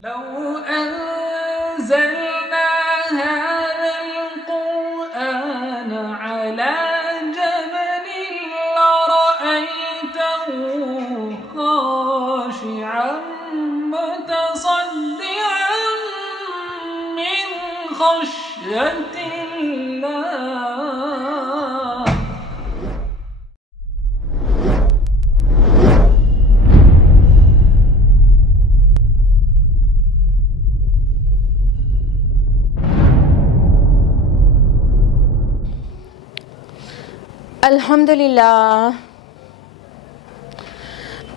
لو أنزلنا هذا القرآن على جبل لرأيته خاشعا متصدعا من خشية الله.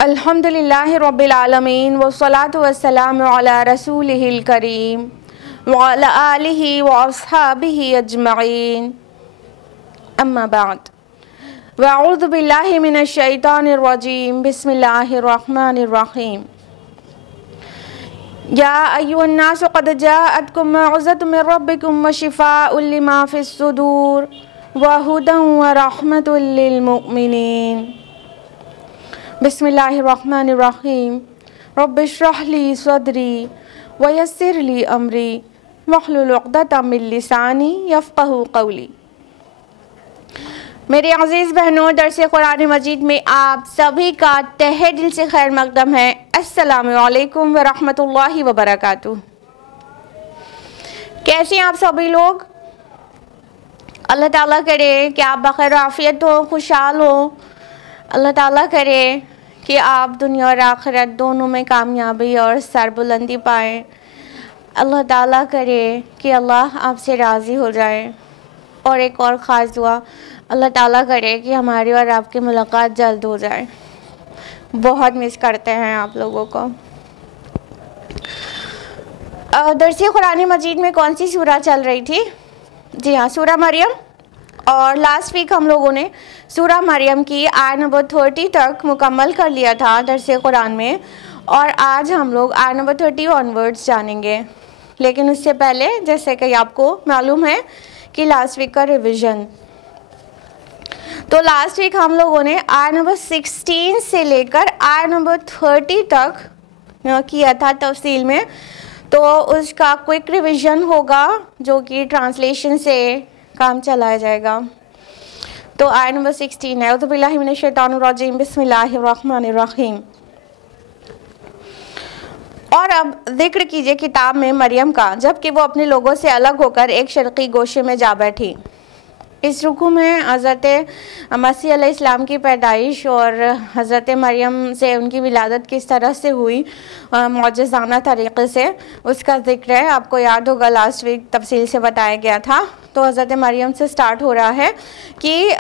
الحمدللہ رب العالمین والصلاة والسلام علی رسولہ الکریم وعلی آلہ واصحابہ اجمعین اما بعد واعوذ باللہ من الشیطان الرجیم بسم اللہ الرحمن الرحیم یا ایھا الناس قد جاءتکم موعظۃ من ربکم وشفاء لما فی الصدور وَهُدًى وَرَحْمَةٌ لِّلْمُؤْمِنِينَ بسم اللہ الرحمن الرحیم رب اشرح لی صدری ویسر لی امری واحلل عقدۃ من لسانی یفقہوا قولی. میرے عزیز بہنوں، درس قرآن مجید میں آپ سبھی کا تہہ دل سے خیر مقدم ہے. السلام علیکم ورحمۃ اللہ وبرکاتہ. کیسے ہیں آپ سبھی لوگ؟ اللہ تعالیٰ کرے کہ آپ بخیر و عافیت ہو، خوشحال ہو. اللہ تعالیٰ کرے کہ آپ دنیا اور آخرت دونوں میں کامیابی اور سربلندی پائیں. اللہ تعالیٰ کرے کہ اللہ آپ سے راضی ہو جائے. اور ایک اور خاص دعا، اللہ تعالیٰ کرے کہ ہماری اور آپ کی ملاقات جلد ہو جائے. بہت مس کرتے ہیں آپ لوگوں کو. درس قرآن مجید میں کون سی سورہ چل رہی تھی؟ جی ہاں، سورہ مریم. اور لاسٹ ویک ہم لوگوں نے سورہ مریم کی آیت نمبر 30 تک مکمل کر لیا تھا درس قرآن میں، اور آج ہم لوگ آیت نمبر 30 آنورڈز جانیں گے. لیکن اس سے پہلے جیسے کہ آپ کو معلوم ہے کہ لاسٹ ویک کا ریویژن، تو لاسٹ ویک ہم لوگوں نے آیت نمبر 16 سے لے کر آیت نمبر 30 تک کیا تھا تفصیل میں. تو اس کا کوئک ریویژن ہوگا جو کہ ٹرانسلیشن سے کام چلایا جائے گا. تو آیت نمبر 16 ہے، اعوذ باللہ من الشیطان الرجیم بسم اللہ الرحمن الرحیم. اور اب ذکر کیجئے کتاب میں مریم کا جبکہ وہ اپنے لوگوں سے الگ ہو کر ایک شرقی گوشے میں جا بیٹھی. اس رکوع میں حضرت مسیح علیہ السلام کی پیدائش اور حضرت مریم سے ان کی ولادت کس طرح سے ہوئی معجزانہ طریقے سے، اس کا ذکر ہے. آپ کو یاد ہوگا لاسٹ ویک تفصیل سے بتایا گیا تھا. تو حضرت مریم سے سٹارٹ ہو رہا ہے کہ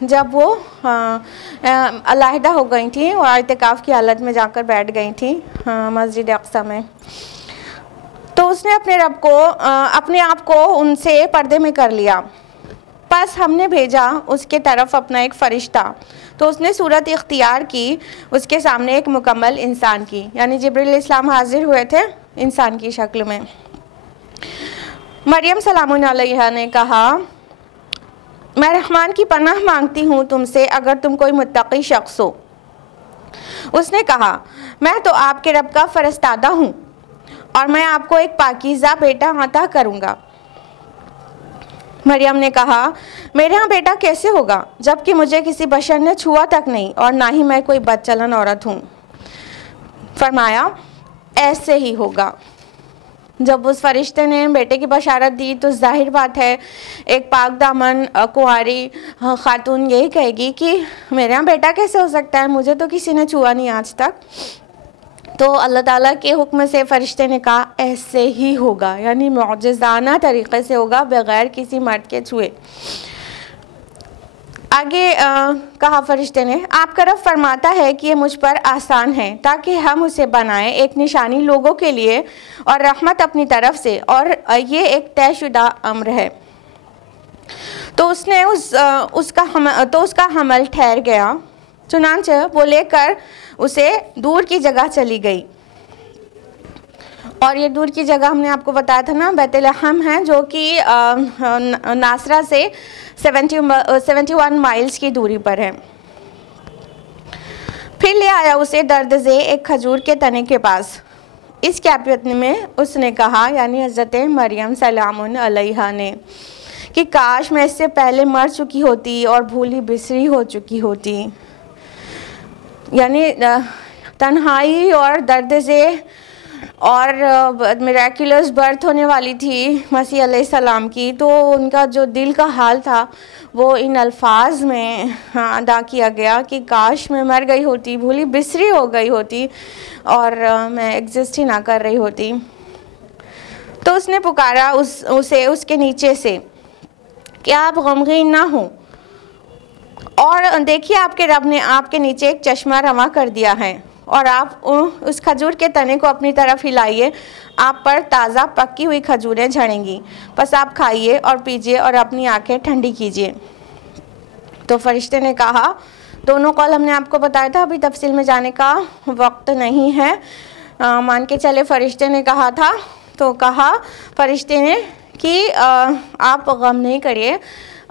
جب وہ علیحدہ ہو گئی تھیں اور اعتکاف کی حالت میں جا کر بیٹھ گئی تھیں مسجد اقصی میں، تو اس نے اپنے آپ کو ان سے پردے میں کر لیا. پس ہم نے بھیجا اس کے طرف اپنا ایک فرشتہ، تو اس نے صورت اختیار کی اس کے سامنے ایک مکمل انسان کی، یعنی جبریل علیہ السلام حاضر ہوئے تھے انسان کی شکل میں. مریم سلام علیہا نے کہا، میں رحمان کی پناہ مانگتی ہوں تم سے اگر تم کوئی متقی شخص ہو. اس نے کہا، میں تو آپ کے رب کا فرستادہ ہوں اور میں آپ کو ایک پاکیزہ بیٹا عطا کروں گا. مریم نے کہا، میرے ہاں بیٹا کیسے ہوگا جبکہ مجھے کسی بشر نے چھوا تک نہیں اور نہ ہی میں کوئی بد چلن عورت ہوں. فرمایا، ایسے ہی ہوگا. جب اس فرشتے نے بیٹے کی بشارت دی تو ظاہر بات ہے ایک پاک دامن کنواری خاتون یہی کہے گی کہ میرے ہاں بیٹا کیسے ہو سکتا ہے، مجھے تو کسی نے چھوا نہیں آج تک. تو اللہ تعالیٰ کے حکم سے فرشتے نے کہا ایسے ہی ہوگا، یعنی معجزانہ طریقے سے ہوگا بغیر کسی مرد کے چھوئے. آگے کہا فرشتے نے، آپ کا رب فرماتا ہے کہ یہ مجھ پر آسان ہے تاکہ ہم اسے بنائیں ایک نشانی لوگوں کے لیے اور رحمت اپنی طرف سے، اور یہ ایک طے شدہ امر ہے. تو اس کا حمل ٹھہر گیا، چنانچہ وہ لے کر اسے دور کی جگہ چلی گئی. اور یہ دور کی جگہ ہم نے آپ کو بتایا تھا نا، بیت لحم ہے جو کہ ناصرہ سے 71 مائلز کی دوری پر ہے. پھر لے آیا اسے درد زے ایک کھجور کے تنے کے پاس اس کیفیت میں اس نے کہا، یعنی حضرت مریم سلام علیہا نے، کہ کاش میں اس سے پہلے مر چکی ہوتی اور بھولی بسری ہو چکی ہوتی. یعنی تنہائی اور درد سے اور میریکولس برتھ ہونے والی تھی مسیح علیہ السلام کی، تو ان کا جو دل کا حال تھا وہ ان الفاظ میں ادا کیا گیا کہ کاش میں مر گئی ہوتی، بھولی بسری ہو گئی ہوتی اور میں ایگزسٹ ہی نہ کر رہی ہوتی. تو اس نے پکارا اسے اس کے نیچے سے کہ آپ غمگین نہ ہوں، اور دیکھیے آپ کے رب نے آپ کے نیچے ایک چشمہ رواں کر دیا ہے، اور آپ اس کھجور کے تنے کو اپنی طرف ہلائیے، آپ پر تازہ پکی ہوئی کھجوریں جھڑیں گی، بس آپ کھائیے اور پیجیے اور اپنی آنکھیں ٹھنڈی کیجیے. تو فرشتے نے کہا، دونوں قول ہم نے آپ کو بتایا تھا، ابھی تفصیل میں جانے کا وقت نہیں ہے، مان کے چلے فرشتے نے کہا تھا. تو کہا فرشتے نے کہ آپ غم نہیں کریے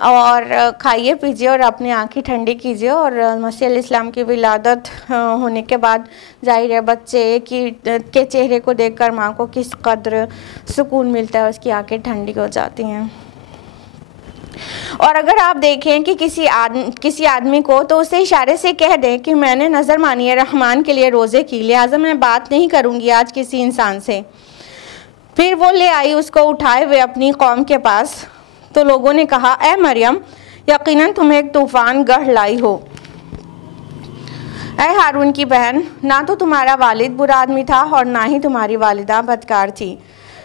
اور کھائیے پیجیے اور اپنی آنکھیں ٹھنڈی کیجیے. اور مسیح علیہ السلام کی ولادت ہونے کے بعد ظاہر ہے بچے کے چہرے کو دیکھ کر ماں کو کس قدر سکون ملتا ہے، اس کی آنکھیں ٹھنڈی ہو جاتی ہیں. اور اگر آپ دیکھیں کہ کسی آدمی کو، تو اسے اشارے سے کہہ دیں کہ میں نے نظر مانی ہے رحمان کے لیے روزے کی، لہٰذا میں بات نہیں کروں گی آج کسی انسان سے. پھر وہ لے آئی اس کو اٹھائے ہوئے اپنی قوم کے پاس. تو لوگوں نے کہا، اے مریم، یقیناً تم ایک طوفان گڑھ لائی ہو. اے ہارون کی بہن، نہ تو تمہارا والد برا آدمی تھا اور نہ ہی تمہاری والدہ بدکار تھی.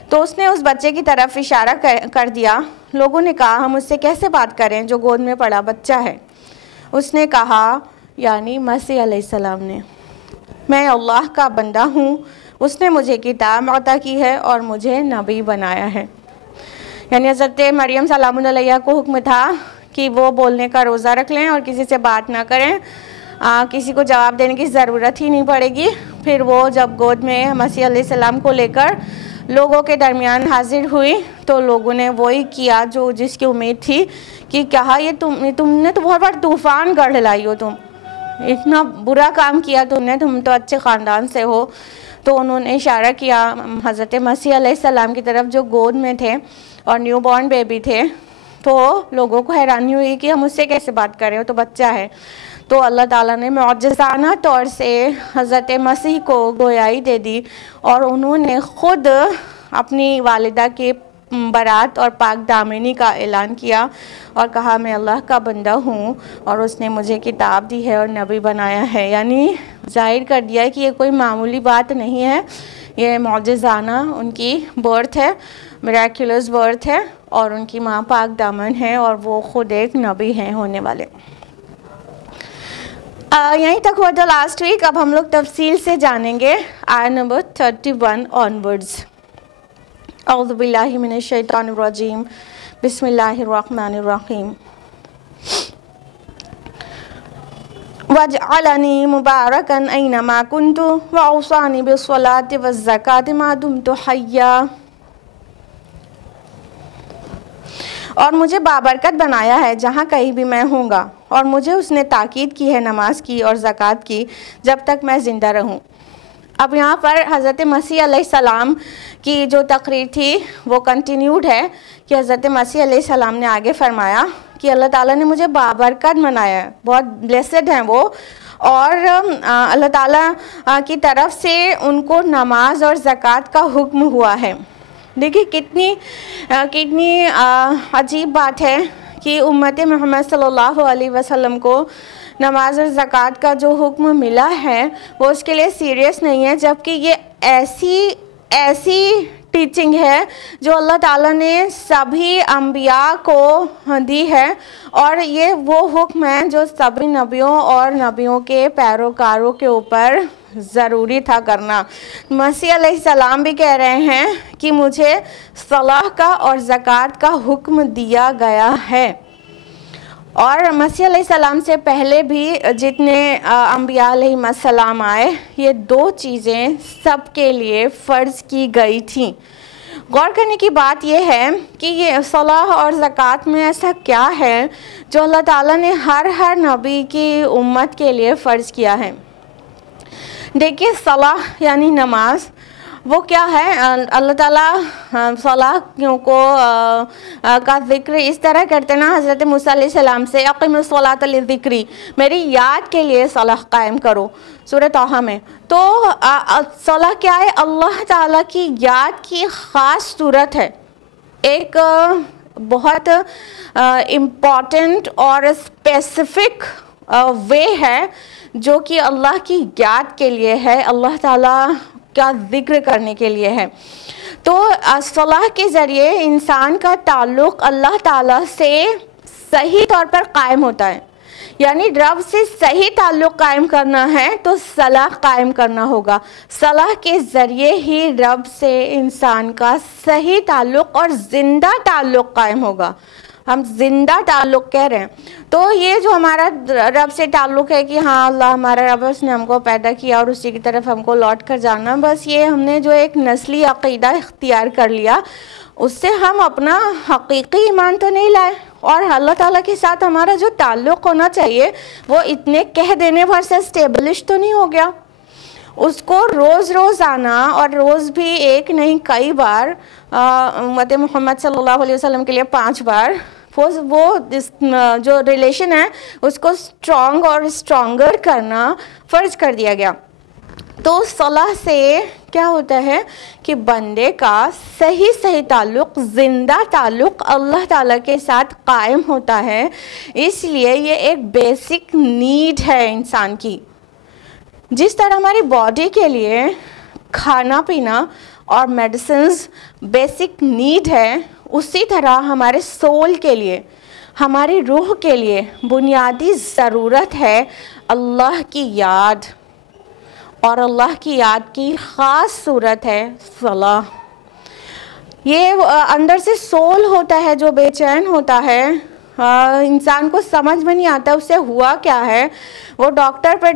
تو اس نے اس بچے کی طرف اشارہ کر دیا. لوگوں نے کہا، ہم اس سے کیسے بات کریں جو گود میں پڑا بچہ ہے؟ اس نے کہا، یعنی مسیح علیہ السلام نے، میں اللہ کا بندہ ہوں، اس نے مجھے کتاب عطا کی ہے اور مجھے نبی بنایا ہے. یعنی حضرت مریم سلام علیہ کو حکم تھا کہ وہ بولنے کا روزہ رکھ لیں اور کسی سے بات نہ کریں، کسی کو جواب دینے کی ضرورت ہی نہیں پڑے گی. پھر وہ جب گود میں مسیح علیہ السلام کو لے کر لوگوں کے درمیان حاضر ہوئی تو لوگوں نے وہی کیا جو جس کی امید تھی کہ کہا، یہ تم نے تو بہت بڑا طوفان گڑھ لائی ہو، تم اتنا برا کام کیا تم تو اچھے خاندان سے ہو. تو انہوں نے اشارہ کیا حضرت مسیح علیہ السلام کی طرف جو گود میں تھے اور نیو بورن بیبی تھے. تو لوگوں کو حیرانی ہوئی کہ ہم اس سے کیسے بات کریں، وہ تو بچہ ہے. تو اللہ تعالیٰ نے معجزانہ طور سے حضرت مسیح کو گویائی دے دی اور انہوں نے خود اپنی والدہ کے برات اور پاک دامنی کا اعلان کیا اور کہا، میں اللہ کا بندہ ہوں اور اس نے مجھے کتاب دی ہے اور نبی بنایا ہے. یعنی ظاہر کر دیا ہے کہ یہ کوئی معمولی بات نہیں ہے، یہ معجزانہ ان کی برتھ ہے، میریکولس برتھ ہے، اور ان کی ماں پاک دامن ہے اور وہ خود ایک نبی ہیں ہونے والے. یہیں تک ہوا تھا لاسٹ ویک. اب ہم لوگ تفصیل سے جانیں گے آیت نمبر 31 آنورڈز. اعوذ باللہ من الشیطان الرجیم، بسم اللہ الرحمن الرحیم. وَاجْعَلَنِي مُبَارَكًا أَيْنَمَا كُنْتُ وَأَوْصَانِي بِالصَّلَاةِ وَالزَّكَاةِ مَا دُمْتُ حَيًّا. اور مجھے بابرکت بنایا ہے جہاں کہیں بھی میں ہوں گا، اور مجھے اس نے تاکید کی ہے نماز کی اور زکوٰۃ کی جب تک میں زندہ رہوں. اب یہاں پر حضرت مسیح علیہ السلام کی جو تقریر تھی وہ کنٹینیوڈ ہے کہ حضرت مسیح علیہ السلام نے آگے فرمایا کہ اللہ تعالیٰ نے مجھے بابرکت بنایا ہے، بہت بلیسڈ ہیں وہ، اور اللہ تعالیٰ کی طرف سے ان کو نماز اور زکوٰۃ کا حکم ہوا ہے. دیکھیے کتنی عجیب بات ہے کہ امت محمد صلی اللہ علیہ وسلم کو نماز اور زکوٰۃ کا جو حکم ملا ہے وہ اس کے لیے سیریس نہیں ہے، جبکہ یہ ایسی ٹیچنگ ہے جو اللہ تعالیٰ نے سبھی انبیاء کو دی ہے، اور یہ وہ حکم ہے جو سبھی نبیوں اور نبیوں کے پیروکاروں کے اوپر ضروری تھا کرنا. مسیح علیہ السلام بھی کہہ رہے ہیں کہ مجھے صلاح کا اور زکوٰۃ کا حکم دیا گیا ہے. اور مسیح علیہ السلام سے پہلے بھی جتنے انبیاء علیہ السلام آئے، یہ دو چیزیں سب کے لیے فرض کی گئی تھیں. غور کرنے کی بات یہ ہے کہ یہ صلاح اور زکوٰۃ میں ایسا کیا ہے جو اللہ تعالیٰ نے ہر نبی کی امت کے لیے فرض کیا ہے. دیکھیے صلاح یعنی نماز، وہ کیا ہے؟ اللہ تعالیٰ صلاح کو کا ذکر اس طرح کرتے نا حضرت موسیٰ علیہ السلام سے، اقم الصلاۃ لذکری، میری یاد کے لیے صلاح قائم کرو، سورہ طٰہٰ میں۔ تو صلاح کیا ہے؟ اللہ تعالیٰ کی یاد کی خاص صورت ہے، ایک بہت امپورٹنٹ اور اسپیسیفک وے ہے جو کہ اللہ کی یاد کے لیے ہے، اللہ تعالیٰ کا ذکر کرنے کے لیے ہے۔ تو صلاح کے ذریعے انسان کا تعلق اللہ تعالیٰ سے صحیح طور پر قائم ہوتا ہے، یعنی رب سے صحیح تعلق قائم کرنا ہے تو صلاح قائم کرنا ہوگا۔ صلاح کے ذریعے ہی رب سے انسان کا صحیح تعلق اور زندہ تعلق قائم ہوگا۔ ہم زندہ تعلق کہہ رہے ہیں، تو یہ جو ہمارا رب سے تعلق ہے کہ ہاں اللہ ہمارا رب، اس نے ہم کو پیدا کیا اور اسی کی طرف ہم کو لوٹ کر جانا، بس یہ ہم نے جو ایک نسلی عقیدہ اختیار کر لیا، اس سے ہم اپنا حقیقی ایمان تو نہیں لائے، اور اللہ تعالیٰ کے ساتھ ہمارا جو تعلق ہونا چاہیے وہ اتنے کہہ دینے بھر سے اسٹیبلش تو نہیں ہو گیا۔ اس کو روز روز آنا، اور روز بھی ایک نہیں کئی بار، امت محمد صلی اللہ علیہ وسلم کے لیے 5 بار وہ جو ریلیشن ہے اس کو اسٹرانگ اور اسٹرانگر کرنا فرض کر دیا گیا۔ تو صلاح سے کیا ہوتا ہے کہ بندے کا صحیح تعلق، زندہ تعلق اللہ تعالیٰ کے ساتھ قائم ہوتا ہے۔ اس لیے یہ ایک بیسک نیڈ ہے انسان کی۔ جس طرح ہماری باڈی کے لیے کھانا پینا اور میڈیسنز بیسک نیڈ ہے، اسی طرح ہمارے سول کے لیے، ہماری روح کے لیے بنیادی ضرورت ہے اللہ کی یاد، اور اللہ کی یاد کی خاص صورت ہے صلاح۔ یہ اندر سے سول ہوتا ہے جو بے چین ہوتا ہے، انسان کو سمجھ میں نہیں آتا اس سے ہوا کیا ہے، وہ ڈاکٹر پہ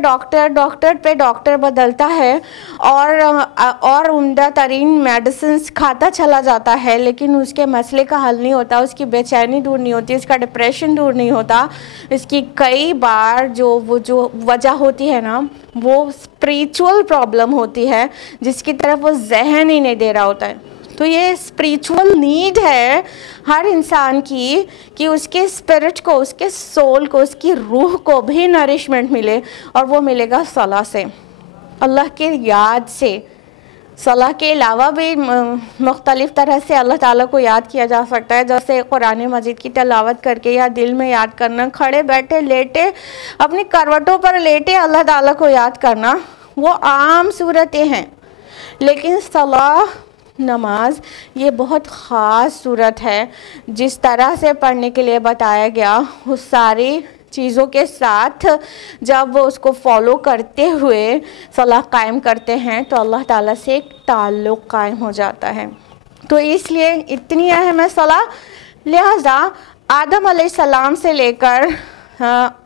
ڈاکٹر بدلتا ہے اور عمدہ ترین میڈیسنز کھاتا چلا جاتا ہے، لیکن اس کے مسئلے کا حل نہیں ہوتا، اس کی بے چینی دور نہیں ہوتی، اس کا ڈپریشن دور نہیں ہوتا۔ اس کی کئی بار جو وجہ ہوتی ہے نا، وہ اسپریچول پرابلم ہوتی ہے جس کی طرف وہ ذہن ہی نہیں دے رہا ہوتا ہے۔ تو یہ اسپریچول نیڈ ہے ہر انسان کی کہ اس کے اسپرٹ کو، اس کے سول کو، اس کی روح کو بھی نرشمنٹ ملے، اور وہ ملے گا صلاح سے، اللہ کے یاد سے۔ صلاح کے علاوہ بھی مختلف طرح سے اللہ تعالیٰ کو یاد کیا جا سکتا ہے، جیسے قرآن مجید کی تلاوت کر کے یا دل میں یاد کرنا، کھڑے بیٹھے لیٹے اپنی کروٹوں پر لیٹے اللہ تعالیٰ کو یاد کرنا، وہ عام صورتیں ہیں۔ لیکن صلاح، نماز، یہ بہت خاص صورت ہے، جس طرح سے پڑھنے کے لیے بتایا گیا اس ساری چیزوں کے ساتھ جب وہ اس کو فالو کرتے ہوئے صلاح قائم کرتے ہیں تو اللہ تعالیٰ سے ایک تعلق قائم ہو جاتا ہے۔ تو اس لیے اتنی اہم ہے صلاح۔ لہذا آدم علیہ السلام سے لے کر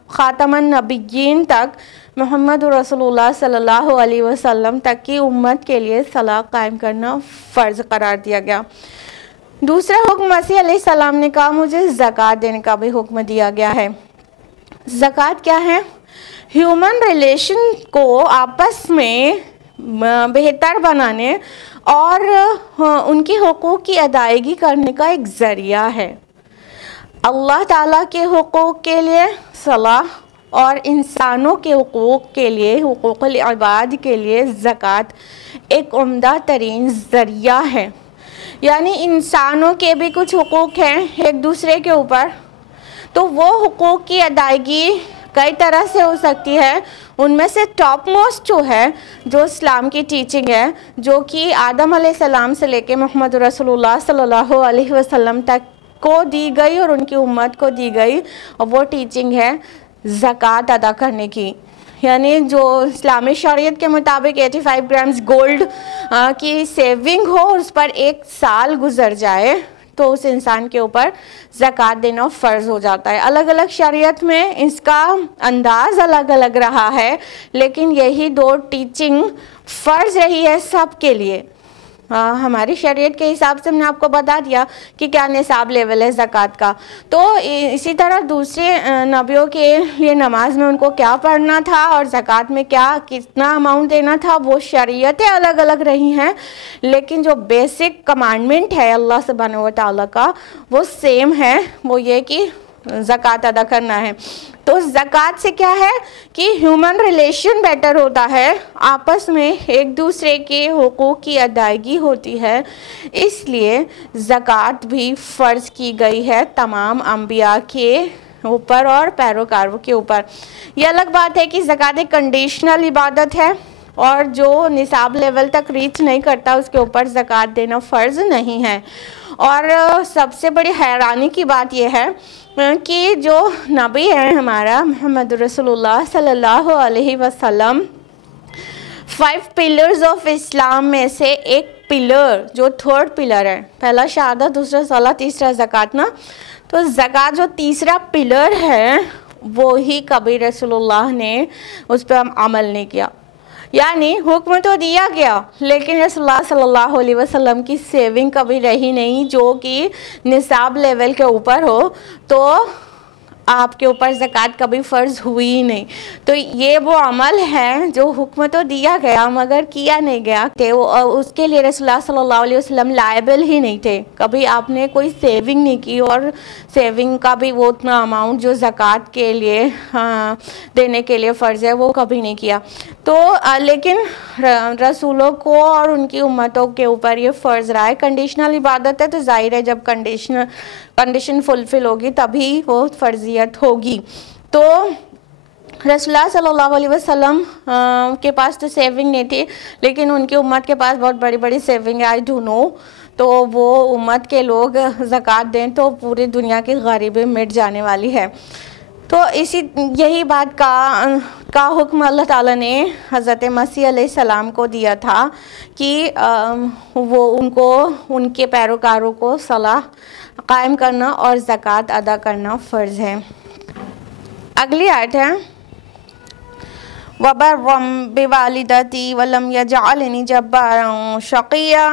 خاتم النبیین تک، محمد رسول اللہ صلی اللہ علیہ وسلم تک کی امت کے لیے صلاح قائم کرنا فرض قرار دیا گیا۔ دوسرا حکم مسیح علیہ السلام نے کہا مجھے زکوٰۃ دینے کا بھی حکم دیا گیا ہے۔ زکوٰۃ کیا ہے؟ ہیومن ریلیشن کو آپس میں بہتر بنانے اور ان کے حقوق کی ادائیگی کرنے کا ایک ذریعہ ہے۔ اللہ تعالیٰ کے حقوق کے لیے صلاح اور انسانوں کے حقوق کے لیے، حقوق العباد کے لیے زکوٰۃ ایک عمدہ ترین ذریعہ ہے۔ یعنی انسانوں کے بھی کچھ حقوق ہیں ایک دوسرے کے اوپر، تو وہ حقوق کی ادائیگی کئی طرح سے ہو سکتی ہے۔ ان میں سے ٹاپ موسٹ جو ہے، جو اسلام کی ٹیچنگ ہے، جو کہ آدم علیہ السلام سے لے کے محمد رسول اللہ صلی اللہ علیہ وسلم تک کو دی گئی اور ان کی امت کو دی گئی، اور وہ ٹیچنگ ہے زکوٰۃ ادا کرنے کی۔ یعنی جو اسلامی شریعت کے مطابق 85 گرامز گولڈ کی سیونگ ہو، اس پر 1 سال گزر جائے تو اس انسان کے اوپر زکوٰۃ دینا فرض ہو جاتا ہے۔ الگ الگ شریعت میں اس کا انداز الگ الگ رہا ہے، لیکن یہی 2 ٹیچنگ فرض رہی ہے سب کے لیے۔ ہماری شریعت کے حساب سے ہم نے آپ کو بتا دیا کہ کیا نصاب لیول ہے زکوٰۃ کا. تو اسی طرح دوسرے نبیوں کے لیے نماز میں ان کو کیا پڑھنا تھا اور زکوٰۃ میں کتنا اماؤنٹ دینا تھا، وہ شریعتیں الگ الگ رہی ہیں، لیکن جو بیسک کمانڈمنٹ ہے اللہ سبحانہ و تعالیٰ کا وہ سیم ہے، وہ یہ کہ زکوٰۃ ادا کرنا ہے. تو زکوٰۃ سے کیا ہے کہ ہیومن ریلیشن بیٹر ہوتا ہے، آپس میں ایک دوسرے کے حقوق کی ادائیگی ہوتی ہے، اس لیے زکوٰۃ بھی فرض کی گئی ہے تمام انبیاء کے اوپر اور پیروکاروں کے اوپر. یہ الگ بات ہے کہ زکوٰۃ ایک کنڈیشنل عبادت ہے اور جو نصاب لیول تک ریچ نہیں کرتا اس کے اوپر زکوٰۃ دینا فرض نہیں ہے. اور سب سے بڑی حیرانی کی بات یہ ہے کہ جو نبی ہے ہمارا محمد رسول اللہ صلی اللہ علیہ وسلم 5 پلرز آف اسلام میں سے ایک پلر جو 3rd پلر ہے، پہلا شہادت، دوسرا صلاۃ، تیسرا زکوٰۃ نا، تو زکوٰۃ جو تیسرا پلر ہے وہی کبھی رسول اللہ نے اس پہ عمل نہیں کیا. یعنی حکم تو دیا گیا لیکن رسول اللہ صلی اللہ علیہ وسلم کی سیونگ کبھی رہی نہیں جو کہ نصاب لیول کے اوپر ہو، تو آپ کے اوپر زکوٰۃ کبھی فرض ہوئی ہی نہیں. تو یہ وہ عمل ہے جو حکم تو دیا گیا مگر کیا نہیں گیا، کہ اس کے لیے رسول اللہ صلی اللہ علیہ وسلم لائبل ہی نہیں تھے. کبھی آپ نے کوئی سیونگ نہیں کی اور سیونگ کا بھی وہ اتنا اماؤنٹ جو زکوٰۃ کے لیے دینے کے لیے فرض ہے وہ کبھی نہیں کیا. تو لیکن رسولوں کو اور ان کی امتوں کے اوپر یہ فرض رہا ہے. کنڈیشنل عبادت ہے تو ظاہر ہے جب کنڈیشن فلفل ہوگی تبھی وہ فرضیت ہوگی. تو رسول اللہ صلی اللہ علیہ وسلم کے پاس تو سیونگ نہیں تھی لیکن ان کی امت کے پاس بہت بڑی بڑی سیونگ ہے. آئی ڈو نو. تو وہ امت کے لوگ زکوٰۃ دیں تو پوری دنیا کی غریبی مٹ جانے والی ہے. تو یہی بات کا حکم اللہ تعالیٰ نے حضرت مسیح علیہ السلام کو دیا تھا کہ وہ ان کے پیروکاروں کو صلاح قائم کرنا اور زکوٰۃ ادا کرنا فرض ہے. اگلی آیت ہے وَبَرًّا بِوَالِدَتِي وَلَمْ يَجْعَلْنِي جَبَّارًا شَقِيًّا،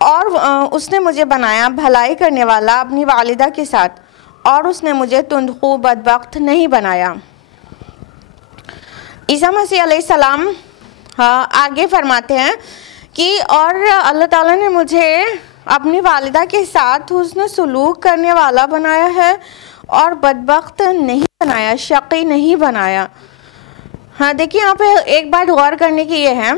اور اس نے مجھے بنایا بھلائی کرنے والا اپنی والدہ کے ساتھ اور اس نے مجھے تندخو بدبخت نہیں بنایا. عیسیٰ مسیح علیہ السلام آگے فرماتے ہیں کہ اور اللہ تعالیٰ نے مجھے اپنی والدہ کے ساتھ حسن سلوک کرنے والا بنایا ہے اور بدبخت نہیں بنایا، شقی نہیں بنایا. ہاں دیکھیے یہاں پہ ایک بات غور کرنے کی یہ ہے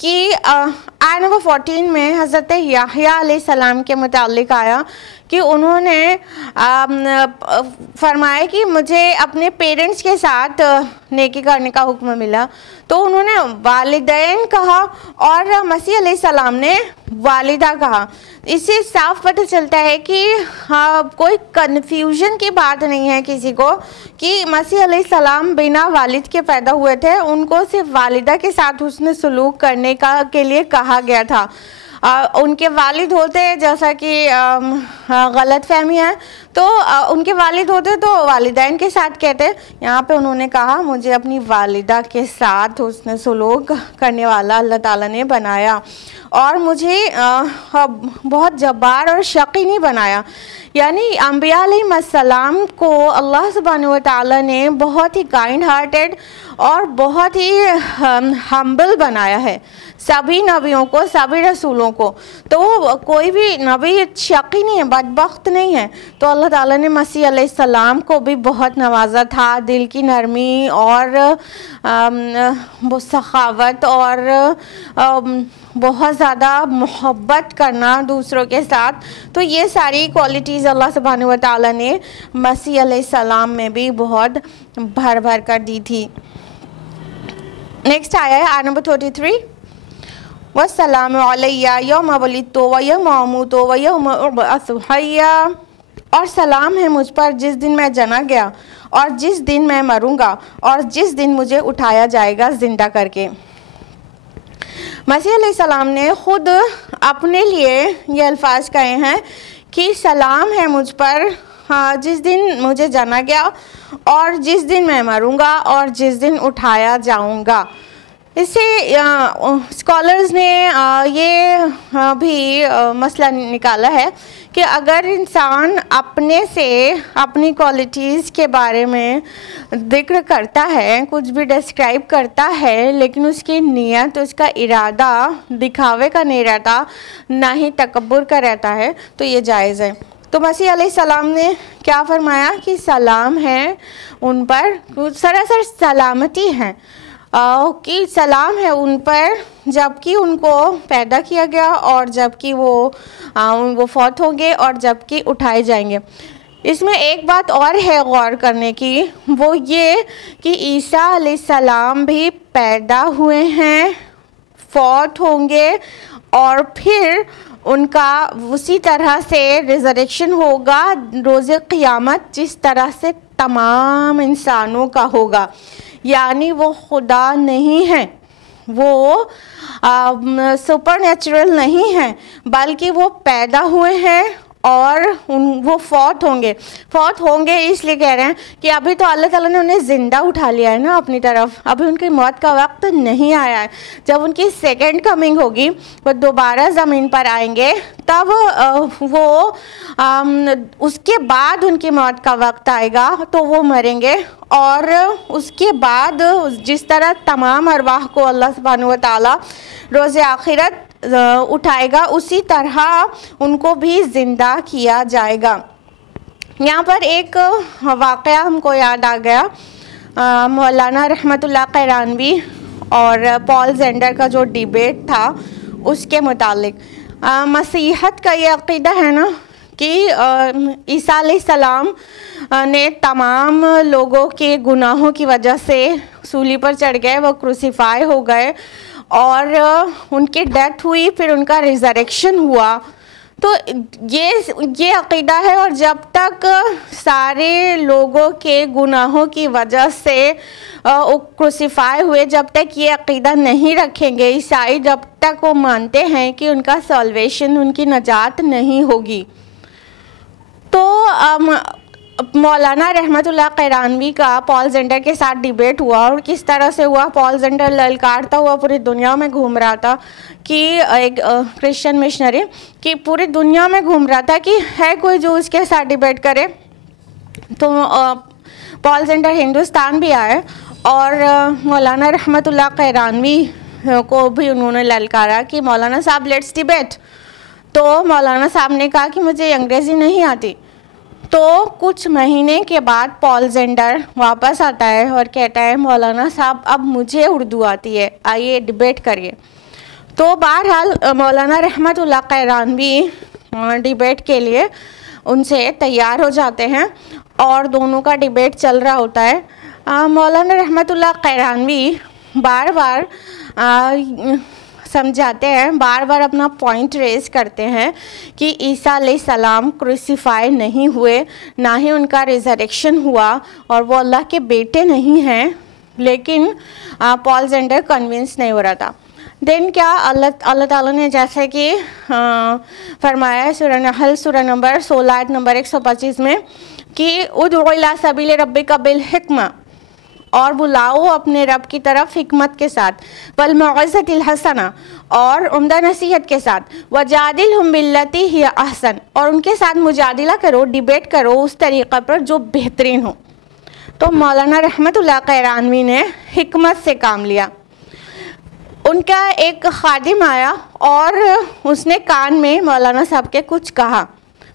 کہ آیت نمبر 14 میں حضرت یحییٰ علیہ السلام کے متعلق آیا کہ انہوں نے فرمایا کہ مجھے اپنے پیرنٹس کے ساتھ نیکی کرنے کا حکم ملا. تو انہوں نے والدین کہا اور مسیح علیہ السلام نے والدہ کہا. اس سے صاف پتہ چلتا ہے کہ کوئی کنفیوژن کی بات نہیں ہے کسی کو کہ مسیح علیہ السلام بنا والد کے پیدا ہوئے تھے. ان کو صرف والدہ کے ساتھ حسن سلوک کرنے کے لیے کہا گیا تھا. ان کے والد ہوتے جیسا کہ غلط فہمی ہے تو ان کے والد ہوتے تو والدین کے ساتھ کہتے. یہاں پہ انہوں نے کہا مجھے اپنی والدہ کے ساتھ حسن سلوک کرنے والا اللہ تعالیٰ نے بنایا اور مجھے بہت جبار اور شقی نہیں بنایا. یعنی انبیاء علیہ السلام کو اللہ سبحانہ و تعالیٰ نے بہت ہی کائنڈ ہارٹیڈ اور بہت ہی ہمبل بنایا ہے، سبھی نبیوں کو، سبھی رسولوں کو. تو کوئی بھی نبی شقی نہیں ہے، بدبخت نہیں ہے. تو اللہ تعالیٰ نے مسیح علیہ السلام کو بھی بہت نوازا تھا، دل کی نرمی اور سخاوت اور بہت زیادہ محبت کرنا دوسروں کے ساتھ. تو یہ ساری کوالٹیز اللہ سبحانہ و تعالیٰ نے مسیح علیہ السلام میں بھی بہت بھر بھر کر دی تھی. نیکسٹ آیا ہے آیت نمبر 33 وَالسَّلَامُ عَلَيَّ يَوْمَ وُلِدتُّ وَيَوْمَ أَمُوتُ وَيَوْمَ أُبْعَثُ حَيًّا، اور سلام ہے مجھ پر جس دن میں جنا گیا اور جس دن میں مروں گا اور جس دن مجھے اٹھایا جائے گا زندہ کر کے. مسیح علیہ السلام نے خود اپنے لیے یہ الفاظ کہے ہیں کہ سلام ہے مجھ پر جس دن مجھے جنا گیا اور جس دن میں مروں گا اور جس دن اٹھایا جاؤں گا. اس سے اسکالرز نے یہ بھی مسئلہ نکالا ہے کہ اگر انسان اپنے سے اپنی کوالٹیز کے بارے میں ذکر کرتا ہے، کچھ بھی ڈسکرائب کرتا ہے، لیکن اس کی نیت، اس کا ارادہ دکھاوے کا نہیں رہتا، نہ ہی تکبر کا رہتا ہے، تو یہ جائز ہے۔ تو مسیح علیہ السلام نے کیا فرمایا کہ سلام ہے ان پر، سراسر سلامتی ہے کہ سلام ہے ان پر جب کہ ان کو پیدا کیا گیا اور جب کہ وہ فوت ہوں گے اور جب کہ اٹھائے جائیں گے۔ اس میں ایک بات اور ہے غور کرنے کی، وہ یہ کہ عیسیٰ علیہ السلام بھی پیدا ہوئے ہیں، فوت ہوں گے اور پھر ان کا اسی طرح سے ریزریکشن ہوگا روز قیامت جس طرح سے تمام انسانوں کا ہوگا۔ یعنی وہ خدا نہیں ہیں، وہ سپر نیچرل نہیں ہیں، بلکہ وہ پیدا ہوئے ہیں اور وہ فوت ہوں گے اس لیے کہہ رہے ہیں کہ ابھی تو اللہ تعالیٰ نے انہیں زندہ اٹھا لیا ہے نا اپنی طرف، ابھی ان کی موت کا وقت نہیں آیا ہے۔ جب ان کی سیکنڈ کمنگ ہوگی، وہ دوبارہ زمین پر آئیں گے، تب وہ اس کے بعد ان کی موت کا وقت آئے گا تو وہ مریں گے، اور اس کے بعد جس طرح تمام ارواح کو اللہ سبحانہ و تعالیٰ روز آخرت اٹھائے گا، اسی طرح ان کو بھی زندہ کیا جائے گا۔ یہاں پر ایک واقعہ ہم کو یاد آ گیا، مولانا رحمت اللہ قیرانوی اور پال زینڈر کا جو ڈیبیٹ تھا اس کے متعلق۔ مسیحیت کا یہ عقیدہ ہے نا کہ عیسیٰ علیہ السلام نے تمام لوگوں کے گناہوں کی وجہ سے صلیب پر چڑھ گئے، وہ کروسیفائی ہو گئے اور ان کی ڈیتھ ہوئی، پھر ان کا ریزریکشن ہوا۔ تو یہ عقیدہ ہے، اور جب تک سارے لوگوں کے گناہوں کی وجہ سے کروسیفائی ہوئے، جب تک یہ عقیدہ نہیں رکھیں گے عیسائی، جب تک وہ مانتے ہیں کہ ان کا سالویشن، ان کی نجات نہیں ہوگی۔ تو مولانا رحمت اللہ قیرانوی کا پال زینڈر کے ساتھ ڈیبیٹ ہوا، اور کس طرح سے ہوا، پال زینڈر للکارتا ہوا پوری دنیا میں گھوم رہا تھا کہ ایک کرسچن مشنری کہ پوری دنیا میں گھوم رہا تھا کہ ہے کوئی جو اس کے ساتھ ڈیبیٹ کرے۔ تو پال زینڈر ہندوستان بھی آئے اور مولانا رحمت اللہ قیرانوی کو بھی انہوں نے للکارا کہ مولانا صاحب لیٹس ڈیبیٹ۔ تو مولانا صاحب نے کہا کہ مجھے انگریزی نہیں آتی۔ تو کچھ مہینے کے بعد پال زینڈر واپس آتا ہے اور کہتا ہے مولانا صاحب اب مجھے اردو آتی ہے، آئیے ڈیبیٹ کریے۔ تو بہرحال مولانا رحمت اللہ قیرانوی ڈیبیٹ کے لیے ان سے تیار ہو جاتے ہیں اور دونوں کا ڈیبیٹ چل رہا ہوتا ہے۔ مولانا رحمت اللہ قیرانوی بار بار سمجھاتے ہیں، بار بار اپنا پوائنٹ ریز کرتے ہیں کہ عیسیٰ علیہ السلام کروسیفائی نہیں ہوئے، نہ ہی ان کا ریزریکشن ہوا، اور وہ اللہ کے بیٹے نہیں ہیں، لیکن پال زینڈر کنونس نہیں ہو رہا تھا۔ دین کیا اللہ تعالیٰ نے جیسے کہ فرمایا ہے سورہ نحل سورہ نمبر 16 آیت نمبر 125 میں کہ ادعو الی سبیل ربک بالحکمہ، اور بلاؤ اپنے رب کی طرف حکمت کے ساتھ، والموعظۃ الحسنہ، اور عمدہ نصیحت کے ساتھ، وجادلہم باللتی ہی احسن، اور ان کے ساتھ مجادلہ کرو، ڈیبیٹ کرو اس طریقہ پر جو بہترین ہو۔ تو مولانا رحمت اللہ قیرانوی نے حکمت سے کام لیا۔ ان کا ایک خادم آیا اور اس نے کان میں مولانا صاحب کے کچھ کہا،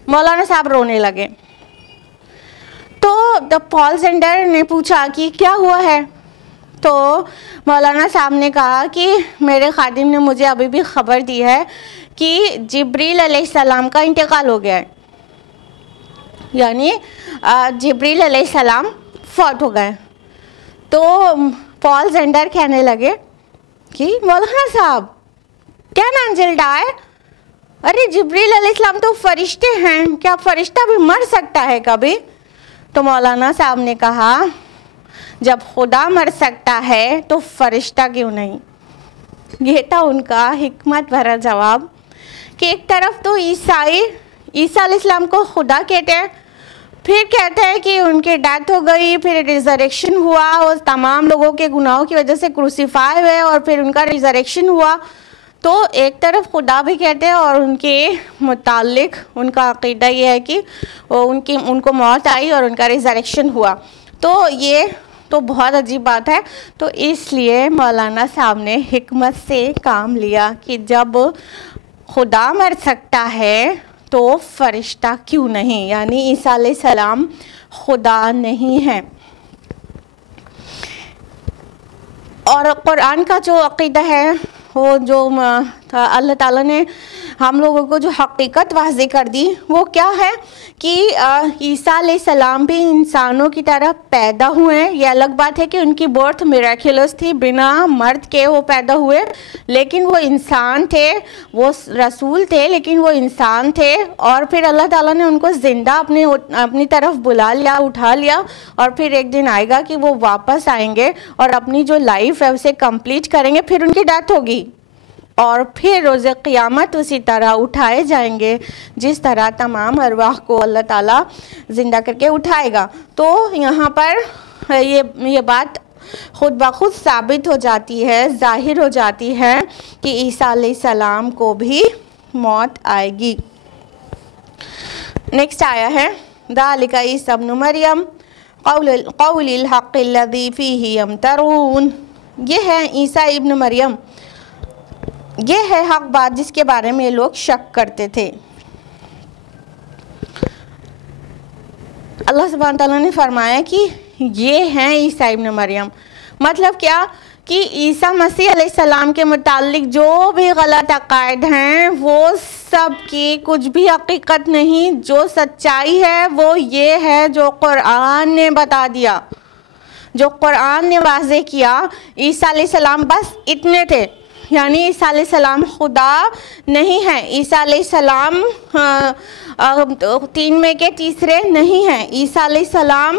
مولانا صاحب رونے لگے۔ تو پال زینڈر نے پوچھا کہ کیا ہوا ہے؟ تو مولانا صاحب نے کہا کہ میرے خادم نے مجھے ابھی بھی خبر دی ہے کہ جبریل علیہ السلام کا انتقال ہو گیا ہے، یعنی جبریل علیہ السلام فوت ہو گئے۔ تو پال زینڈر کہنے لگے کہ مولانا صاحب کین اینجل ڈائی؟ ارے جبریل علیہ السلام تو فرشتے ہیں، کیا فرشتہ بھی مر سکتا ہے کبھی؟ تو مولانا صاحب نے کہا جب خدا مر سکتا ہے تو فرشتہ کیوں نہیں؟ یہ تھا ان کا حکمت بھرا جواب کہ ایک طرف تو عیسیٰ علیہ السلام کو خدا کہتے ہیں، پھر کہتے ہیں کہ ان کی ڈیتھ ہو گئی، پھر ریزریکشن ہوا، اور تمام لوگوں کے گناہوں کی وجہ سے کروسیفائی ہوئے اور پھر ان کا ریزریکشن ہوا. تو ایک طرف خدا بھی کہتے ہیں اور ان کے متعلق ان کا عقیدہ یہ ہے کہ ان کو موت آئی اور ان کا ریزریکشن ہوا. تو یہ تو بہت عجیب بات ہے. تو اس لیے مولانا صاحب نے حکمت سے کام لیا کہ جب خدا مر سکتا ہے تو فرشتہ کیوں نہیں، یعنی عیسیٰ علیہ السلام خدا نہیں ہے. اور قرآن کا جو عقیدہ ہے وہ جو اللہ تعالیٰ نے ہم لوگوں کو جو حقیقت واضح کر دی وہ کیا ہے کہ عیسیٰ علیہ السلام بھی انسانوں کی طرح پیدا ہوئے ہیں. یہ الگ بات ہے کہ ان کی برتھ میراکلس تھی، بنا مرد کے وہ پیدا ہوئے، لیکن وہ انسان تھے، وہ رسول تھے لیکن وہ انسان تھے. اور پھر اللہ تعالیٰ نے ان کو زندہ اپنی طرف بلا لیا، اٹھا لیا، اور پھر ایک دن آئے گا کہ وہ واپس آئیں گے اور اپنی جو لائف ہے اسے کمپلیٹ کریں گے. پھر ان کی ڈیتھ ہوگی اور پھر روز قیامت اسی طرح اٹھائے جائیں گے جس طرح تمام ارواح کو اللہ تعالیٰ زندہ کر کے اٹھائے گا. تو یہاں پر یہ بات خود بخود ثابت ہو جاتی ہے، ظاہر ہو جاتی ہے کہ عیسیٰ علیہ السلام کو بھی موت آئے گی. نیکسٹ آیا ہے ذالک عیسی ابن مریم قول الحق الذی فیہ یمترون. یہ ہے عیسیٰ ابن مریم، یہ ہے حق بات جس کے بارے میں لوگ شک کرتے تھے. اللہ سبحانہ تعالیٰ نے فرمایا کہ یہ ہیں عیسیٰ ابن مریم. مطلب کیا کہ عیسیٰ مسیح علیہ السلام کے متعلق جو بھی غلط عقائد ہیں وہ سب کی کچھ بھی حقیقت نہیں. جو سچائی ہے وہ یہ ہے جو قرآن نے بتا دیا، جو قرآن نے واضح کیا. عیسیٰ علیہ السلام بس اتنے تھے، یعنی عیسیٰ علیہ السلام خدا نہیں ہے. عیسیٰ علیہ السلام 3 میں کے تیسرے نہیں ہیں. عیسیٰ علیہ السلام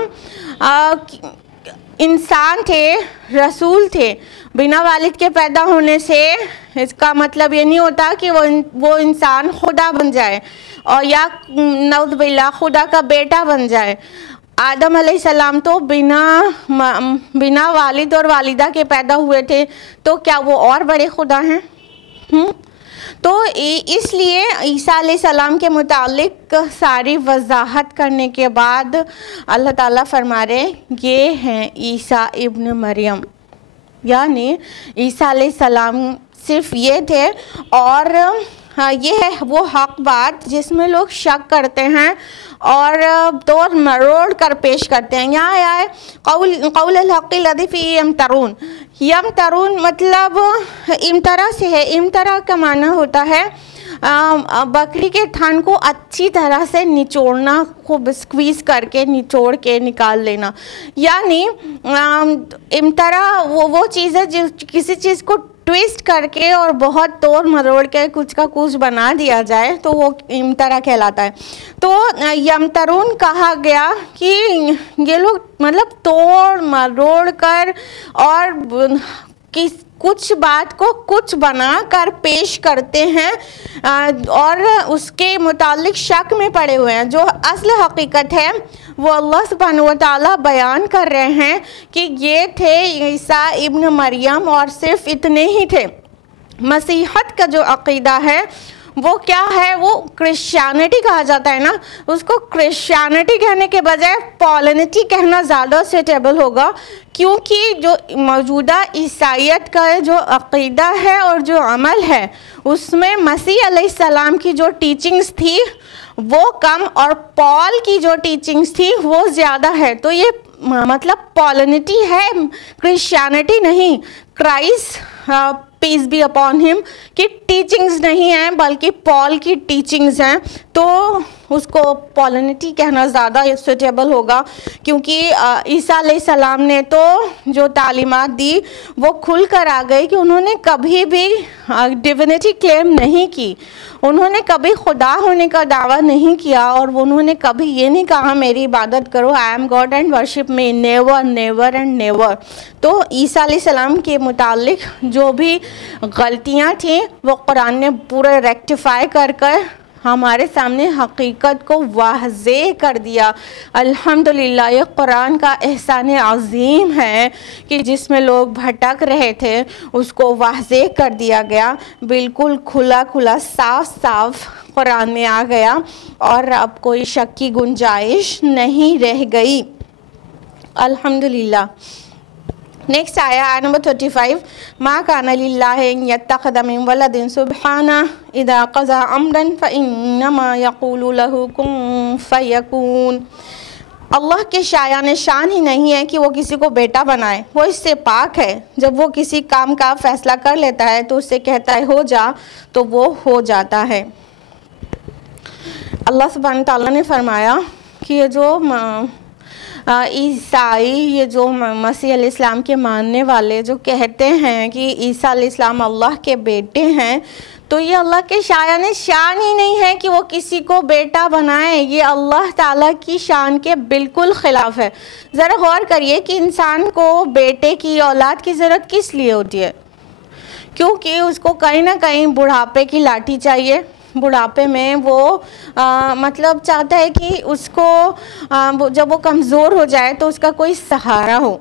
انسان تھے، رسول تھے. بنا والد کے پیدا ہونے سے اس کا مطلب یہ نہیں ہوتا کہ وہ انسان خدا بن جائے اور یا نعوذ باللہ خدا کا بیٹا بن جائے. آدم علیہ السلام تو بنا والد اور والدہ کے پیدا ہوئے تھے، تو کیا وہ اور بڑے خدا ہیں؟ تو اس لیے عیسیٰ علیہ السلام کے متعلق ساری وضاحت کرنے کے بعد اللہ تعالیٰ فرما رہے یہ ہیں عیسیٰ ابن مریم، یعنی عیسیٰ علیہ السلام صرف یہ تھے. اور یہ ہے وہ حق بات جس میں لوگ شک کرتے ہیں اور توڑ مروڑ کر پیش کرتے ہیں. یہاں آیا ہے قول الحق الذی فیہ یمترون. یمترون مطلب امترا سے ہے. امترا کا معنی ہوتا ہے بکری کے تھن کو اچھی طرح سے نچوڑنا، خوب اسکویز کر کے نچوڑ کے نکال لینا. یعنی امترا وہ چیز ہے کسی چیز کو ٹویسٹ کر کے اور بہت توڑ مروڑ کے کچھ کا کچھ بنا دیا جائے تو وہ امترا کہلاتا ہے. تو یمترون کہا گیا کہ یہ لوگ مطلب توڑ مروڑ کر اور کچھ بات کو کچھ بنا کر پیش کرتے ہیں اور اس کے متعلق شک میں پڑے ہوئے ہیں. جو اصل حقیقت ہے وہ اللہ سبحانہ و تعالیٰ بیان کر رہے ہیں کہ یہ تھے عیسیٰ ابن مریم اور صرف اتنے ہی تھے. مسیحت کا جو عقیدہ ہے وہ کیا ہے؟ وہ کرسچینٹی کہا جاتا ہے نا. اس کو کرسچینٹی کہنے کے بجائے پولنٹی کہنا زیادہ سیٹیبل ہوگا، کیونکہ جو موجودہ عیسائیت کا جو عقیدہ ہے اور جو عمل ہے اس میں مسیح علیہ السلام کی جو ٹیچنگز تھی وہ کم اور پال کی جو ٹیچنگز تھی وہ زیادہ ہے. تو یہ مطلب پولنٹی ہے، کرسچینٹی نہیں. Christ piece be upon him کی ٹیچنگز نہیں ہیں بلکہ پال کی ٹیچنگز ہیں. تو اس کو پولنٹی کہنا زیادہ سوٹیبل ہوگا، کیونکہ عیسیٰ علیہ السلام نے تو جو تعلیمات دی وہ کھل کر آ گئی کہ انہوں نے کبھی بھی ڈیوینٹی کلیم نہیں کی، انہوں نے کبھی خدا ہونے کا دعویٰ نہیں کیا، اور انہوں نے کبھی یہ نہیں کہا میری عبادت کرو، I am God and worship me, never never and never. تو عیسیٰ علیہ السلام کے متعلق جو بھی غلطیاں تھیں وہ قرآن نے پورے ریکٹیفائی کر ہمارے سامنے حقیقت کو واضح کر دیا۔ الحمدللہ یہ قرآن کا احسان عظیم ہے کہ جس میں لوگ بھٹک رہے تھے اس کو واضح کر دیا گیا، بالکل کھلا کھلا صاف صاف قرآن میں آ گیا اور اب کوئی شک کی گنجائش نہیں رہ گئی۔ الحمدللہ۔ نیکسٹ آیا نمبر 35، ما کان للہ ان یتخذ من ولد سبحانہ اذا قضى امرا فانما یقول له کن فیکون۔ اللہ کے شایان شان ہی نہیں ہے کہ وہ کسی کو بیٹا بنائے، وہ اس سے پاک ہے۔ جب وہ کسی کام کا فیصلہ کر لیتا ہے تو اس سے کہتا ہے ہو جا تو وہ ہو جاتا ہے۔ اللہ سبحانہ تعالیٰ نے فرمایا کہ یہ جو عیسائی، یہ جو مسیح علیہ السلام کے ماننے والے جو کہتے ہیں کہ عیسیٰ علیہ السلام اللہ کے بیٹے ہیں، تو یہ اللہ کے شایان شان ہی نہیں ہے کہ وہ کسی کو بیٹا بنائے۔ یہ اللہ تعالیٰ کی شان کے بالکل خلاف ہے۔ ذرا غور کریے کہ انسان کو بیٹے کی، اولاد کی ضرورت کس لیے ہوتی ہے؟ کیونکہ اس کو کہیں نہ کہیں بڑھاپے کی لاٹھی چاہیے۔ بڑھاپے میں وہ مطلب چاہتا ہے کہ اس کو جب وہ کمزور ہو جائے تو اس کا کوئی سہارا ہو۔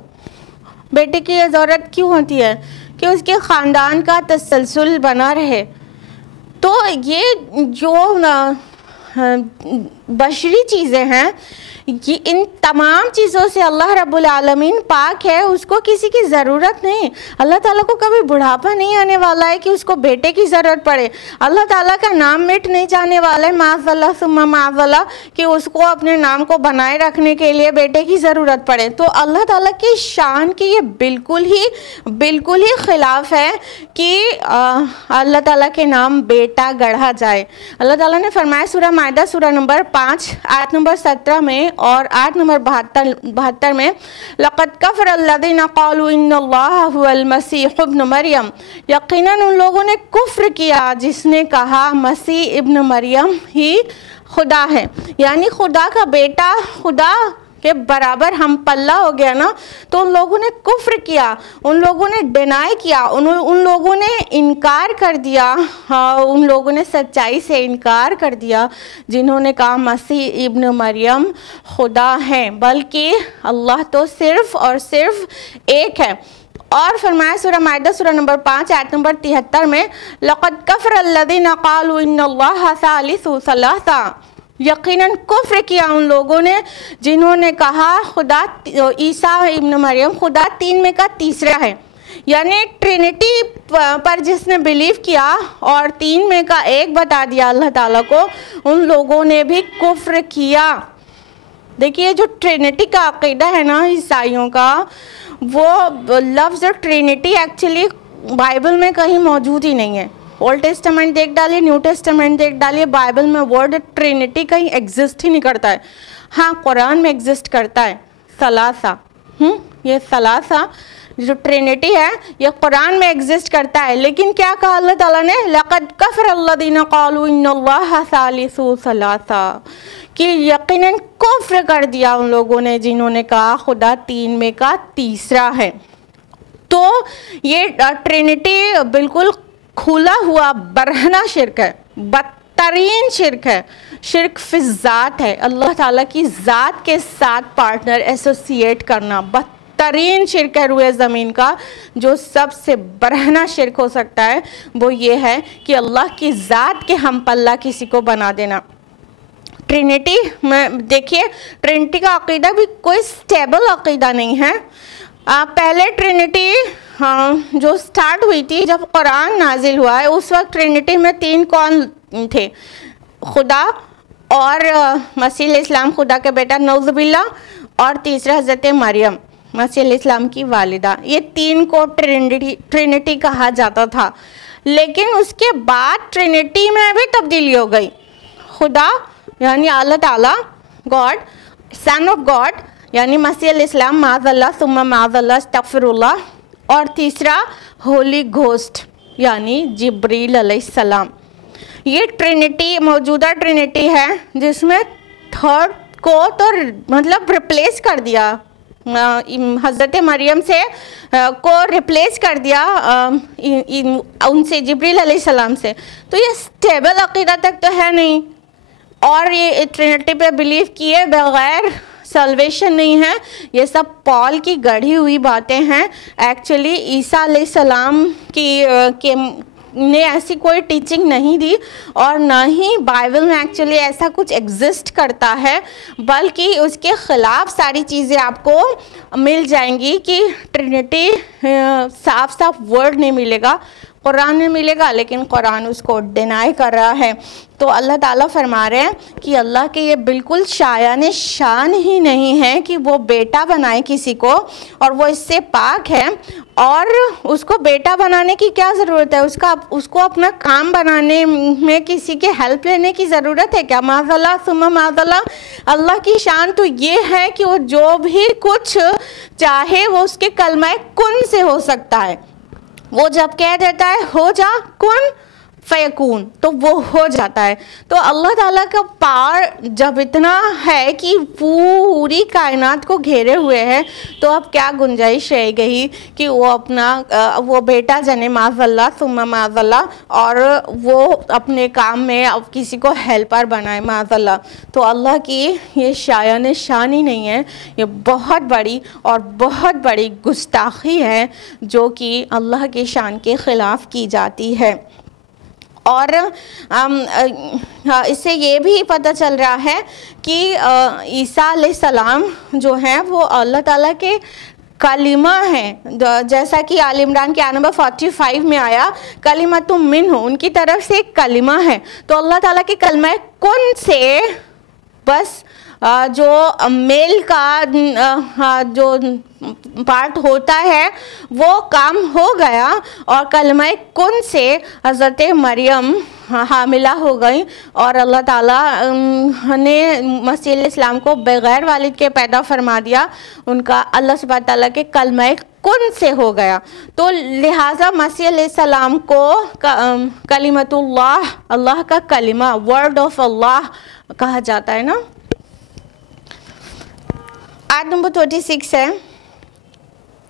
بیٹے کی یہ ضرورت کیوں ہوتی ہے؟ کہ اس کے خاندان کا تسلسل بنا رہے۔ تو یہ جو بشری چیزیں ہیں، ان تمام چیزوں سے اللہ رب العالمین پاک ہے، اس کو کسی کی ضرورت نہیں۔ اللہ تعالیٰ کو کبھی بڑھاپا نہیں آنے والا ہے کہ اس کو بیٹے کی ضرورت پڑے۔ اللہ تعالیٰ کا نام مٹ نہیں جانے والا ہے، معاذ اللہ ثم معاذ اللہ، کہ اس کو اپنے نام کو بنائے رکھنے کے لیے بیٹے کی ضرورت پڑے۔ تو اللہ تعالیٰ کی شان کی یہ بالکل ہی خلاف ہے کہ اللہ تعالیٰ کے نام بیٹا گڑھا جائے۔ اللہ تعالیٰ نے فرمایا سورہ مائدہ سورہ نمبر 5 آیت نمبر 17 میں اور آیت نمبر 72 میں، لَقَدْ كَفَرَ الَّذِينَ قَالُوا إِنَّ اللَّهَ هُوَ الْمَسِيحُ ابْنُ مریم۔ یقیناً ان لوگوں نے کفر کیا جس نے کہا مسیح ابن مریم ہی خدا ہے، یعنی خدا کا بیٹا خدا کے برابر ہم پلہ ہو گیا نا۔ تو ان لوگوں نے کفر کیا، ان لوگوں نے ڈینائی کیا، ان لوگوں نے انکار کر دیا، ان لوگوں نے سچائی سے انکار کر دیا جنہوں نے کہا مسیح ابن مریم خدا ہے، بلکہ اللہ تو صرف اور صرف ایک ہے۔ اور فرمایا سورہ مائدہ سورہ نمبر 5 آیت نمبر 73 میں، لَقَدْ كَفَرَ الَّذِينَ قَالُوا إِنَّ اللَّهَ ثَالِثُ ثَلَاثَةٍ۔ یقیناً کفر کیا ان لوگوں نے جنہوں نے کہا خدا عیسیٰ ابن مریم خدا تین میں کا تیسرا ہے، یعنی ٹرینٹی پر جس نے بلیو کیا اور تین میں کا ایک بتا دیا اللہ تعالیٰ کو، ان لوگوں نے بھی کفر کیا۔ دیکھیے جو ٹرینٹی کا عقیدہ ہے نا عیسائیوں کا، وہ لفظ ٹرینٹی ایکچولی بائبل میں کہیں موجود ہی نہیں ہے۔ اولڈ ٹیسٹمنٹ دیکھ ڈالیے، نیو ٹیسٹمنٹ دیکھ ڈالیے، بائبل میں ورڈ ٹرینٹی کہیں ایگزسٹ ہی نہیں کرتا ہے۔ ہاں قرآن میں ایگزسٹ کرتا ہے ثلاثہ، یہ ثلاثہ جو ٹرینٹی ہے یہ قرآن میں ایگزسٹ کرتا ہے، لیکن کیا کہا اللہ تعالیٰ نے؟ لَقَدْ كَفَرَ الَّذِينَ قَالُوا إِنَّ اللَّهَ ثَالِثُ ثَلَاثَةٍ، کہ یقیناً کفر کر دیا ان لوگوں نے جنہوں نے کہا خدا تین میں کا تیسرا ہے۔ تو یہ ٹرینٹی بالکل کھلا ہوا برہنہ شرک ہے، بدترین شرک ہے، شرک فی الذات ہے، اللہ تعالیٰ کی ذات کے ساتھ پارٹنر ایسوسیٹ کرنا بدترین شرک ہے روئے زمین کا۔ جو سب سے برہنہ شرک ہو سکتا ہے وہ یہ ہے کہ اللہ کی ذات کے ہم پلہ کسی کو بنا دینا۔ ٹرینٹی میں دیکھیے، ٹرینٹی کا عقیدہ بھی کوئی سٹیبل عقیدہ نہیں ہے۔ پہلے ٹرینٹی جو سٹارٹ ہوئی تھی جب قرآن نازل ہوا ہے، اس وقت ٹرینٹی میں تین کون تھے؟ خدا اور مسیح علیہ السلام خدا کے بیٹا نعوذ باللہ، اور تیسرا حضرت مریم مسیح علیہ السلام کی والدہ۔ یہ تین کو ٹرینٹی کہا جاتا تھا، لیکن اس کے بعد ٹرینٹی میں بھی تبدیلی ہو گئی۔ خدا یعنی اللہ تعالیٰ، گاڈ، سن آف گاڈ یعنی مسیح علیہ السلام، معاذ اللہ ثم معاذ اللہ استغفر اللہ، اور تیسرا ہولی گھوسٹ یعنی جبریل علیہ السلام۔ یہ ٹرینٹی موجودہ ٹرینٹی ہے جس میں تھرڈ کو تو مطلب ریپلیس کر دیا، حضرت مریم سے کو ریپلیس کر دیا ان سے، جبریل علیہ السلام سے۔ تو یہ سٹیبل عقیدہ تک تو ہے نہیں اور یہ ٹرینٹی پہ بلیو کیے بغیر سلویشن نہیں ہے، یہ سب پال کی گڑھی ہوئی باتیں ہیں. ایکچولی عیسیٰ علیہ السلام کی نے ایسی کوئی ٹیچنگ نہیں دی، اور نہ ہی بائبل میں ایکچولی ایسا کچھ ایگزسٹ کرتا ہے، بلکہ اس کے خلاف ساری چیزیں آپ کو مل جائیں گی کہ ٹرینٹی صاف صاف ورڈ نہیں ملے گا، قرآن میں ملے گا، لیکن قرآن اس کو ڈینائی کر رہا ہے. تو اللہ تعالیٰ فرما رہے ہیں کہ اللہ کے یہ بالکل شایان شان ہی نہیں ہے کہ وہ بیٹا بنائے کسی کو، اور وہ اس سے پاک ہے. اور اس کو بیٹا بنانے کی کیا ضرورت ہے؟ اس کو اپنا کام بنانے میں کسی کے ہیلپ لینے کی ضرورت ہے کیا؟ معاذ اللہ ثم معاذ اللہ. اللہ کی شان تو یہ ہے کہ وہ جو بھی کچھ چاہے وہ اس کے کلمہ کن سے ہو سکتا ہے. وہ جب کہہ دیتا ہے ہو جا کن فیکون، تو وہ ہو جاتا ہے. تو اللہ تعالیٰ کا پاور جب اتنا ہے کہ پوری کائنات کو گھیرے ہوئے ہے، تو اب کیا گنجائش رہ گئی کہ وہ وہ بیٹا جنے معاذ اللہ ثم معاذ اللہ، اور وہ اپنے کام میں اب کسی کو ہیلپر بنائے معاذ اللہ. تو اللہ کی یہ شایان شان ہی نہیں ہے، یہ بہت بڑی اور بہت بڑی گستاخی ہے جو کہ اللہ کی شان کے خلاف کی جاتی ہے. اور اس سے یہ بھی پتہ چل رہا ہے کہ عیسیٰ علیہ السلام جو ہیں وہ اللہ تعالیٰ کے کلمہ ہیں، جیسا کہ آل عمران کے آیت نمبر 45 میں آیا کلمۃ منہ، ان کی طرف سے ایک کلمہ ہے. تو اللہ تعالیٰ کے کلمہ کن سے بس جو میل کا جو پارٹ ہوتا ہے وہ کام ہو گیا، اور کلمہ کن سے حضرت مریم حاملہ ہو گئی، اور اللہ تعالیٰ نے مسیح علیہ السلام کو بغیر والد کے پیدا فرما دیا. ان کا اللہ سبحانہ تعالیٰ کے کلمہ کن سے ہو گیا. تو لہٰذا مسیح علیہ السلام کو کلمۃ اللہ، اللہ کا کلمہ، ورڈ آف اللہ کہا جاتا ہے نا. آیت نمبر 36 ہے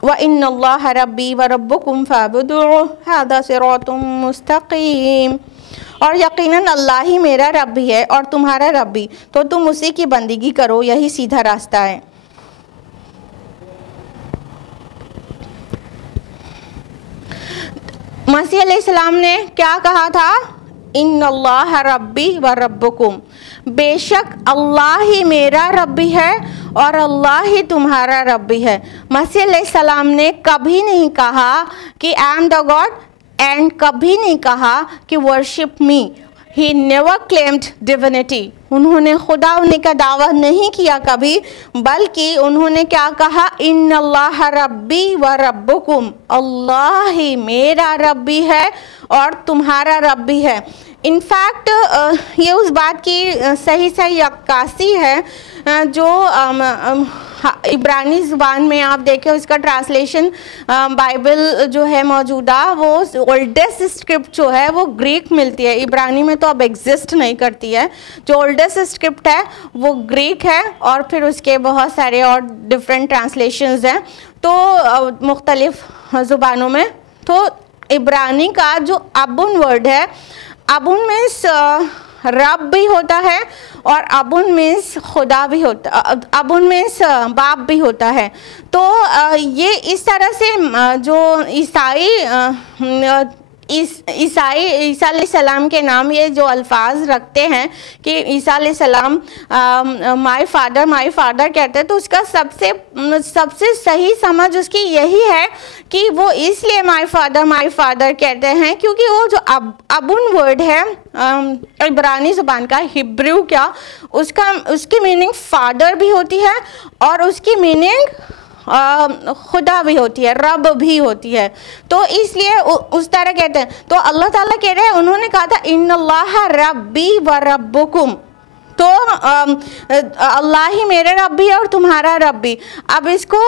وَإِنَّ اللَّهَ رَبِّي وَرَبُّكُمْ فَاعْبُدُوهُ هَذَا صِرَاطٌ مُسْتَقِيمٌ. اور یقیناً اللہ ہی میرا رب بھی ہے اور تمہارا رب بھی، تو تم اسی کی بندگی کرو، یہی سیدھا راستہ ہے. مسیح علیہ السلام نے کیا کہا تھا؟ ان اللہ ربی و ربکم، بے شک اللہ ہی میرا رب بھی ہے اور اللہ ہی تمہارا رب بھی ہے. مسیح علیہ السلام نے کبھی نہیں کہا کہ I am the God, and کبھی نہیں کہا کہ worship me. He never claimed divinity. انہوں نے خدا ہونے کا دعویٰ نہیں کیا کبھی، بلکہ انہوں نے کیا کہا؟ ان اللہ ربی و ربکم، اللہ ہی میرا رب بھی ہے اور تمہارا رب بھی ہے. انفیکٹ یہ اس بات کی صحیح عکاسی ہے جو عبرانی زبان میں آپ دیکھیں، اس کا ٹرانسلیشن بائبل جو ہے موجودہ، وہ اولڈسٹ اسکرپٹ جو ہے وہ گریک ملتی ہے. عبرانی میں تو اب ایگزسٹ نہیں کرتی ہے. جو اولڈسٹ اسکرپٹ ہے وہ گریک ہے، اور پھر اس کے بہت سارے اور ڈفرینٹ ٹرانسلیشنز ہیں تو مختلف زبانوں میں. تو عبرانی کا جو ابن ورڈ ہے، ابن مینس رب بھی ہوتا ہے اور ابن مینس خدا بھی ہوتا، ابن مینس باپ بھی ہوتا ہے. تو یہ اس طرح سے جو عیسیٰ علیہ السلام کے نام یہ جو الفاظ رکھتے ہیں کہ عیسیٰ علیہ السلام مائی فادر کہتے ہیں، تو اس کا سب سے صحیح سمجھ اس کی یہی ہے کہ وہ اس لیے مائی فادر کہتے ہیں کیونکہ وہ جو ابن ورڈ ہے عبرانی زبان کا، ہبریو کا، اس کی میننگ فادر بھی ہوتی ہے اور اس کی میننگ خدا بھی ہوتی ہے، رب بھی ہوتی ہے. تو اس لیے اس طرح کہتے ہیں. تو اللہ تعالیٰ کہہ رہے ہیں، انہوں نے کہا تھا ان اللہ ربی و ربکم، تو اللہ ہی میرے رب بھی ہے اور تمہارا رب بھی. اب اس کو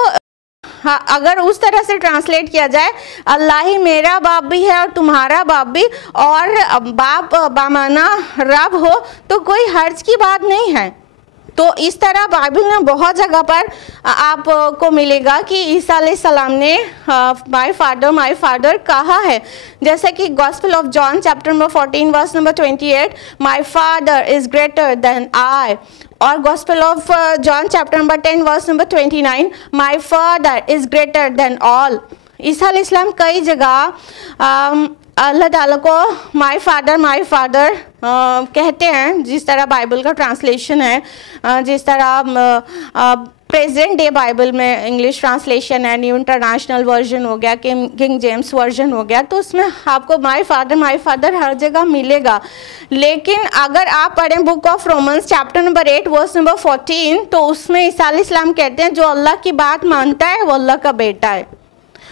اگر اس طرح سے ٹرانسلیٹ کیا جائے، اللہ ہی میرا باپ بھی ہے اور تمہارا باپ بھی، اور باپ بامانہ رب ہو، تو کوئی حرج کی بات نہیں ہے. تو اس طرح بائبل میں بہت جگہ پر آپ کو ملے گا کہ عیسیٰ علیہ السلام نے مائی فادر کہا ہے، جیسے کہ gospel of John chapter number 14 verse number 28 my father is greater than I, اور gospel of John chapter number 10 verse number 29 my father is greater than all. عیسیٰ علیہ السلام کئی جگہ اللہ تعالیٰ کو مائی فادر کہتے ہیں، جس طرح بائبل کا ٹرانسلیشن ہے، جس طرح پریزنٹ ڈے بائبل میں انگلش ٹرانسلیشن ہے، نیو انٹرنیشنل ورژن ہو گیا، کنگ جیمس ورژن ہو گیا، تو اس میں آپ کو مائی فادر ہر جگہ ملے گا۔ لیکن اگر آپ پڑھیں book of Romans chapter number 8 verse number 14 تو اس میں عیسیٰ علیہ السلام کہتے ہیں جو اللہ کی بات مانتا ہے وہ اللہ کا بیٹا ہے۔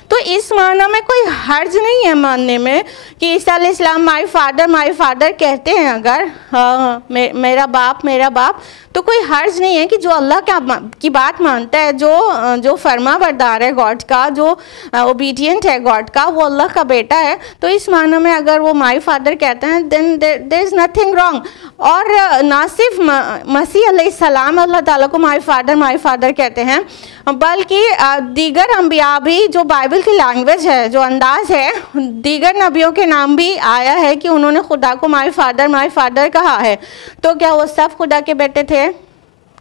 تو اس معنی میں کوئی حرج نہیں ہے ماننے میں کہ عیسیٰ علیہ السلام مائی فادر کہتے ہیں، اگر میرا باپ تو کوئی حرج نہیں ہے کہ جو اللہ کی بات مانتا ہے، جو فرما بردار ہے گاڈ کا، جو اوبیڈینٹ ہے گاڈ کا، وہ اللہ کا بیٹا ہے۔ تو اس معنی میں اگر وہ مائی فادر کہتے ہیں دین دیر از نتھنگ رانگ۔ اور نہ صرف مسیح علیہ السلام اللہ تعالیٰ کو مائی فادر کہتے ہیں، بلکہ دیگر انبیاء بھی، جو بائبل کی لینگویج ہے، جو انداز ہے، دیگر نبیوں کے نام بھی آیا ہے کہ انہوں نے خدا کو مائی فادر کہا ہے۔ تو کیا وہ سب خدا کے بیٹے تھے؟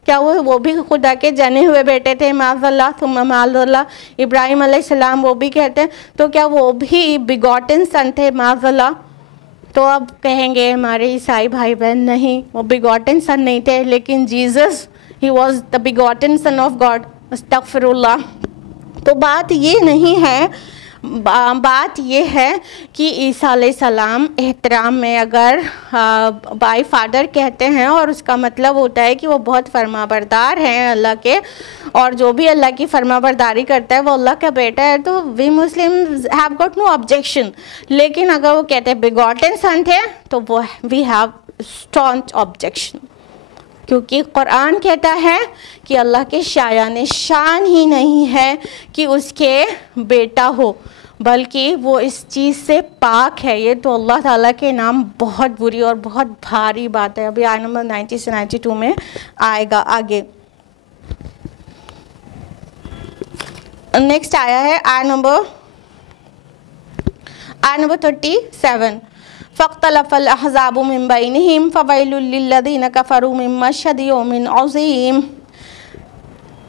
کیا وہ بھی خدا کے جنے ہوئے بیٹے تھے؟ معاذ اللہ ثم معاذ اللہ۔ ابراہیم علیہ السلام وہ بھی کہتے ہیں، تو کیا وہ بھی بیگوٹن سن تھے؟ معاذ اللہ۔ تو اب کہیں گے ہمارے عیسائی بھائی بہن نہیں، وہ بیگوٹن سن نہیں تھے، لیکن Jesus he was the begotten son of God, استغفر اللہ۔ تو بات یہ نہیں ہے، بات یہ ہے کہ عیسیٰ علیہ السلام احترام میں اگر بائی فادر کہتے ہیں، اور اس کا مطلب ہوتا ہے کہ وہ بہت فرما بردار ہیں اللہ کے، اور جو بھی اللہ کی فرما برداری کرتا ہے وہ اللہ کا بیٹا ہے، تو we Muslims have got no objection. لیکن اگر وہ کہتے ہیں بیگوٹن سن تھے تو وہ وی ہیو اسٹانچ آبجیکشن، کیونکہ قرآن کہتا ہے کہ اللہ کے شایان شان ہی نہیں ہے کہ اس کے بیٹا ہو، بلکہ وہ اس چیز سے پاک ہے۔ یہ تو اللہ تعالیٰ کے نام بہت بری اور بہت بھاری بات ہے۔ ابھی آیت نمبر 90 سے 92 میں آئے گا آگے۔ نیکسٹ آیا ہے آیت نمبر 37 فاختلف الاحزاب من بینہم فویل للذین کفروا من مشہد یوم عظیم۔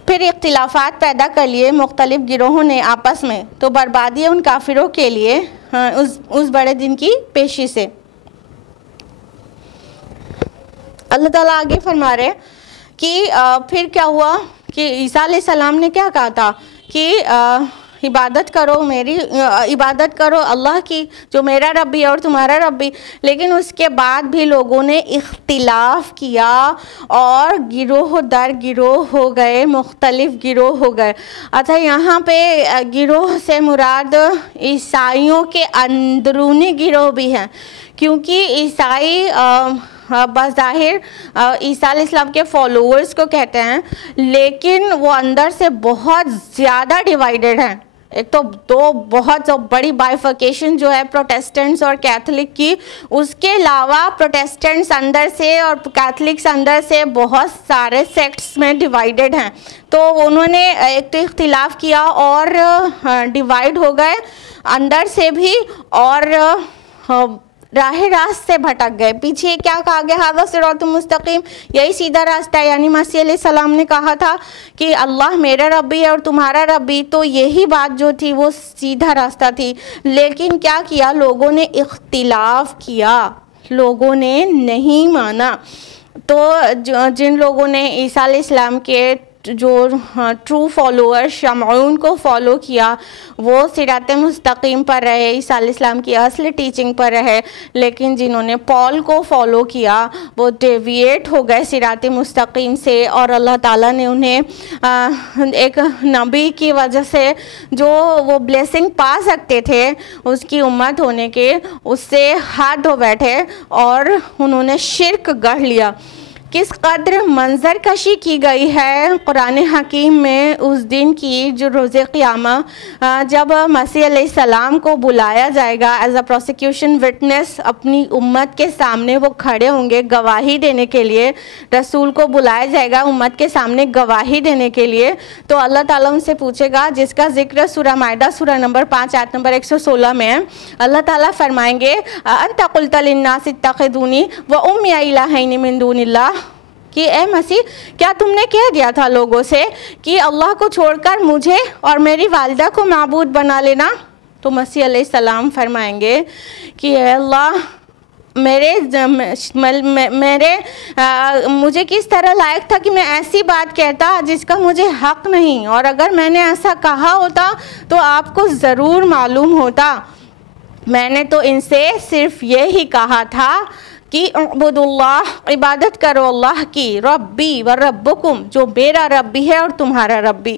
پھر اختلافات پیدا کر لیے مختلف گروہوں نے آپس میں، تو بربادی ہے ان کافروں کے لیے اس بڑے دن کی پیشی سے۔ اللہ تعالیٰ آگے فرما رہے کہ پھر کیا ہوا کہ عیسیٰ علیہ السلام نے کیا کہا تھا کہ عبادت کرو اللہ کی، جو میرا رب بھی اور تمہارا رب بھی۔ لیکن اس کے بعد بھی لوگوں نے اختلاف کیا اور گروہ در گروہ ہو گئے، مختلف گروہ ہو گئے۔ اچھا، یہاں پہ گروہ سے مراد عیسائیوں کے اندرونی گروہ بھی ہیں، کیونکہ عیسائی بظاہر عیسیٰ علیہ السلام کے فالوورز کو کہتے ہیں، لیکن وہ اندر سے بہت زیادہ ڈیوائیڈڈ ہیں۔ ایک تو دو بہت بڑی بائیفرکیشن جو ہے پروٹیسٹنٹس اور کیتھولک کی، اس کے علاوہ پروٹیسٹنٹس اندر سے اور کیتھولکس اندر سے بہت سارے سیکٹس میں ڈیوائیڈڈ ہیں۔ تو انہوں نے ایک تو اختلاف کیا اور ڈیوائیڈ ہو گئے اندر سے بھی، اور راہ راست سے بھٹک گئے۔ پیچھے کیا کہا گیا؟ ھذا صراط مستقیم، یہی سیدھا راستہ ہے، یعنی مسیح علیہ السلام نے کہا تھا کہ اللہ میرا رب بھی اور تمہارا رب بھی، تو یہی بات جو تھی وہ سیدھا راستہ تھی۔ لیکن کیا کیا لوگوں نے؟ اختلاف کیا، لوگوں نے نہیں مانا۔ تو جن لوگوں نے عیسیٰ علیہ السلام کے جو ٹرو فالوور شمعون کو فالو کیا، وہ صراط مستقیم پر رہے، عیسیٰ علیہ السلام کی اصل ٹیچنگ پر رہے۔ لیکن جنہوں نے پال کو فالو کیا وہ ڈیویٹ ہو گئے صراط مستقیم سے، اور اللہ تعالیٰ نے انہیں ایک نبی کی وجہ سے جو وہ بلیسنگ پا سکتے تھے اس کی امت ہونے کے، اس سے ہاتھ دھو بیٹھے اور انہوں نے شرک گڑھ لیا۔ کس قدر منظر کشی کی گئی ہے قرآن حکیم میں اس دن کی جو روز قیامت جب مسیح علیہ السلام کو بلایا جائے گا ایز اے پروسیکیوشن وٹنس، اپنی امت کے سامنے وہ کھڑے ہوں گے گواہی دینے کے لیے، رسول کو بلایا جائے گا امت کے سامنے گواہی دینے کے لیے، تو اللہ تعالیٰ ان سے پوچھے گا، جس کا ذکر سورہ مائدہ سورہ نمبر 5 آیت نمبر 116 میں ہے۔ اللہ تعالیٰ فرمائیں گے انت قلت للناس اتخذونی وأمی الہین من دون اللہ، کہ اے مسیح کیا تم نے کہہ دیا تھا لوگوں سے کہ اللہ کو چھوڑ کر مجھے اور میری والدہ کو معبود بنا لینا؟ تو مسیح علیہ السلام فرمائیں گے کہ اے اللہ مجھے کس طرح لائق تھا کہ میں ایسی بات کہتا جس کا مجھے حق نہیں، اور اگر میں نے ایسا کہا ہوتا تو آپ کو ضرور معلوم ہوتا۔ میں نے تو ان سے صرف یہی کہا تھا کہ اعبدوا اللہ، عبادت کرو اللہ کی، ربی و ربکم، جو میرا رب بھی ہے اور تمہارا رب بھی۔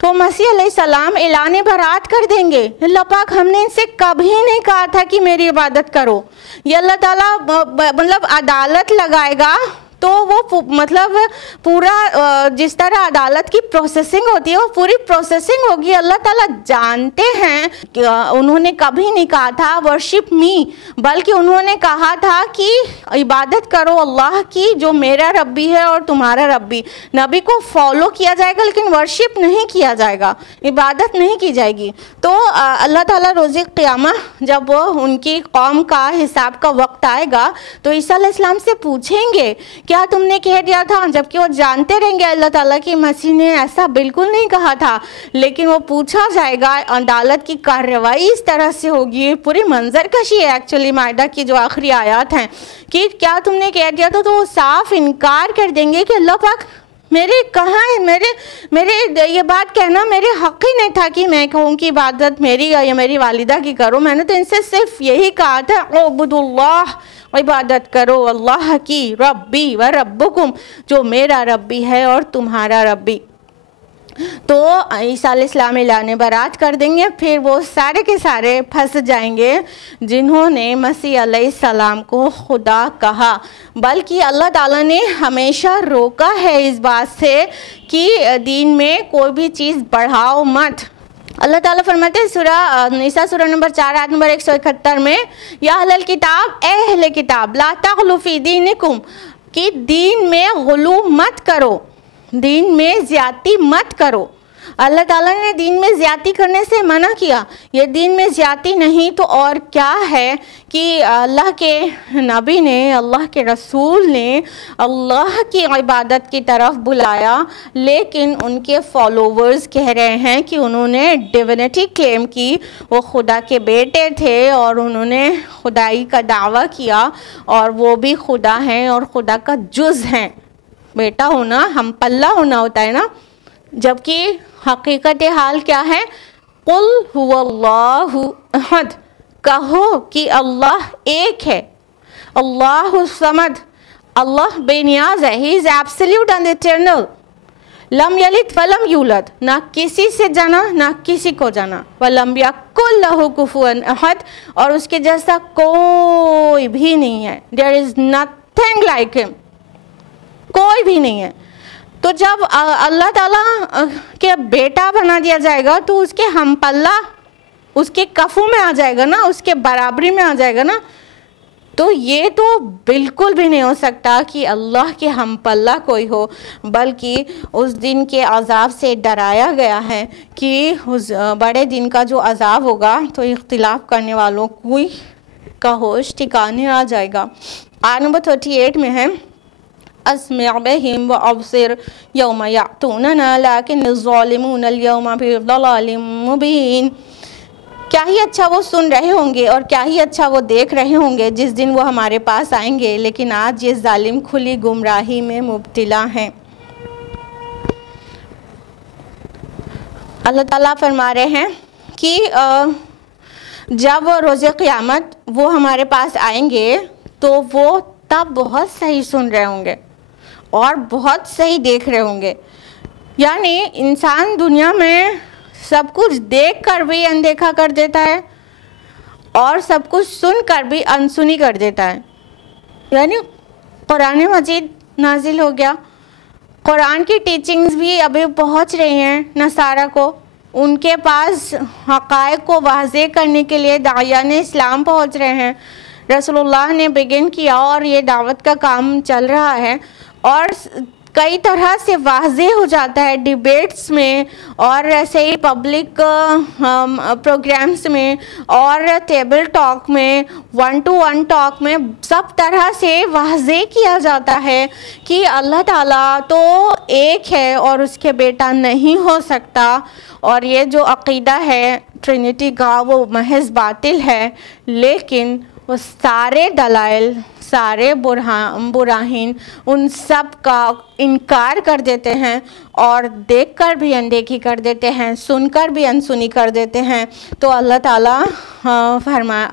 تو مسیح علیہ السلام اعلان برات کر دیں گے، اللہ پاک ہم نے ان سے کبھی نہیں کہا تھا کہ میری عبادت کرو۔ یہ اللہ تعالیٰ مطلب عدالت لگائے گا، تو وہ مطلب پورا جس طرح عدالت کی پروسیسنگ ہوتی ہے وہ پوری پروسیسنگ ہوگی۔ اللہ تعالیٰ جانتے ہیں کہ انہوں نے کبھی نہیں کہا تھا ورشپ می، بلکہ انہوں نے کہا تھا کہ عبادت کرو اللہ کی، جو میرا رب بھی ہے اور تمہارا رب بھی۔ نبی کو فالو کیا جائے گا لیکن ورشپ نہیں کیا جائے گا، عبادت نہیں کی جائے گی۔ تو اللہ تعالیٰ روز قیامت جب وہ ان کی قوم کا حساب کا وقت آئے گا تو عیسیٰ علیہ السلام سے پوچھیں گے کیا تم نے کہہ دیا تھا، جبکہ وہ جانتے رہیں گے اللہ تعالیٰ کی مسیح نے ایسا بالکل نہیں کہا تھا، لیکن وہ پوچھا جائے گا۔ عدالت کی کارروائی اس طرح سے ہوگی، پوری منظر کشی ہے ایکچولی مائدہ کی جو آخری آیات ہیں، کہ کیا تم نے کہہ دیا تھا، تو وہ صاف انکار کر دیں گے کہ اللہ پاک میرے کہاں ہے، میرے یہ بات کہنا میرے حق ہی نہیں تھا کہ میں کہوں کہ عبادت میری یا میری والدہ کی کرو، میں نے تو ان سے صرف یہی کہا تھا اعبدوا اللہ، عبادت کرو اللہ کی، ربی و ربکم، جو میرا رب بھی ہے اور تمہارا رب بھی۔ تو عیسیٰ علیہ السلام اعلان برات کر دیں گے، پھر وہ سارے کے سارے پھنس جائیں گے جنہوں نے مسیح علیہ السلام کو خدا کہا۔ بلکہ اللہ تعالیٰ نے ہمیشہ روکا ہے اس بات سے کہ دین میں کوئی بھی چیز بڑھاؤ مت۔ اللہ تعالیٰ فرماتے ہیں سورہ نساء سورہ نمبر 4 آیت نمبر 171 میں، یا اہل الکتاب، اے اہل کتاب، لا تغلوا فی دینکم، کہ دین میں غلو مت کرو، دین میں زیادتی مت کرو۔ اللہ تعالیٰ نے دین میں زیادتی کرنے سے منع کیا، یہ دین میں زیادتی نہیں تو اور کیا ہے کہ اللہ کے نبی نے، اللہ کے رسول نے اللہ کی عبادت کی طرف بلایا، لیکن ان کے فالوورز کہہ رہے ہیں کہ انہوں نے ڈیونٹی کلیم کی، وہ خدا کے بیٹے تھے اور انہوں نے خدائی کا دعویٰ کیا اور وہ بھی خدا ہیں اور خدا کا جز ہیں۔ بیٹا ہونا ہم پلہ ہونا ہوتا ہے نا، جبکہ حقیقت حال کیا ہے؟ قل هو اللہ احد، کہو کہ اللہ ایک ہے، اللہ الصمد، اللہ بے نیاز ہے، ہی از ایبسلیوٹ اینڈ ایٹرنل، لم یلد ولم یولد، نہ کسی سے جنا نہ کسی کو جنا، ولم یکن لہ کفوا احد، اور اس کے جیسا کوئی بھی نہیں ہے، there is nothing like him، کوئی بھی نہیں ہے۔ تو جب اللہ تعالیٰ کے بیٹا بنا دیا جائے گا تو اس کے ہم پلہ اس کے کفو میں آ جائے گا نا، اس کے برابری میں آ جائے گا نا، تو یہ تو بالکل بھی نہیں ہو سکتا کہ اللہ کے ہم پلہ کوئی ہو، بلکہ اس دن کے عذاب سے ڈرایا گیا ہے کہ اس بڑے دن کا جو عذاب ہوگا تو اختلاف کرنے والوں کوئی کا ہوش ٹھکانے آ جائے گا۔ آیت نمبر 38 میں ہے، اسمع بہم وابصر یوم یأتوننا لیکن الظالمون اليوم فی ضلال مبین، کیا ہی اچھا وہ سن رہے ہوں گے اور کیا ہی اچھا وہ دیکھ رہے ہوں گے جس دن وہ ہمارے پاس آئیں گے، لیکن آج یہ ظالم کھلی گمراہی میں مبتلا ہیں۔ اللہ تعالیٰ فرما رہے ہیں کہ جب روز قیامت وہ ہمارے پاس آئیں گے تو وہ تب بہت صحیح سن رہے ہوں گے اور بہت صحیح دیکھ رہے ہوں گے۔ یعنی انسان دنیا میں سب کچھ دیکھ کر بھی اندیکھا کر دیتا ہے اور سب کچھ سن کر بھی انسنی کر دیتا ہے۔ یعنی قرآن مجید نازل ہو گیا. قرآن کی ٹیچنگز بھی ابھی پہنچ رہی ہیں نصارہ کو. ان کے پاس حقائق کو واضح کرنے کے لیے داعیان اسلام پہنچ رہے ہیں. رسول اللہ نے بگن کیا اور یہ دعوت کا کام چل رہا ہے اور کئی طرح سے واضح ہو جاتا ہے ڈیبیٹس میں اور ایسے ہی پبلک پروگرامز میں اور ٹیبل ٹاک میں 1-to-1 ٹاک میں سب طرح سے واضح کیا جاتا ہے کہ اللہ تعالیٰ تو ایک ہے اور اس کے بیٹا نہیں ہو سکتا. اور یہ جو عقیدہ ہے ٹرینٹی کا وہ محض باطل ہے. لیکن وہ سارے دلائل، سارے براہین ان سب کا انکار کر دیتے ہیں اور دیکھ کر بھی اندیکھی کر دیتے ہیں، سن کر بھی انسنی کر دیتے ہیں. تو اللہ تعالیٰ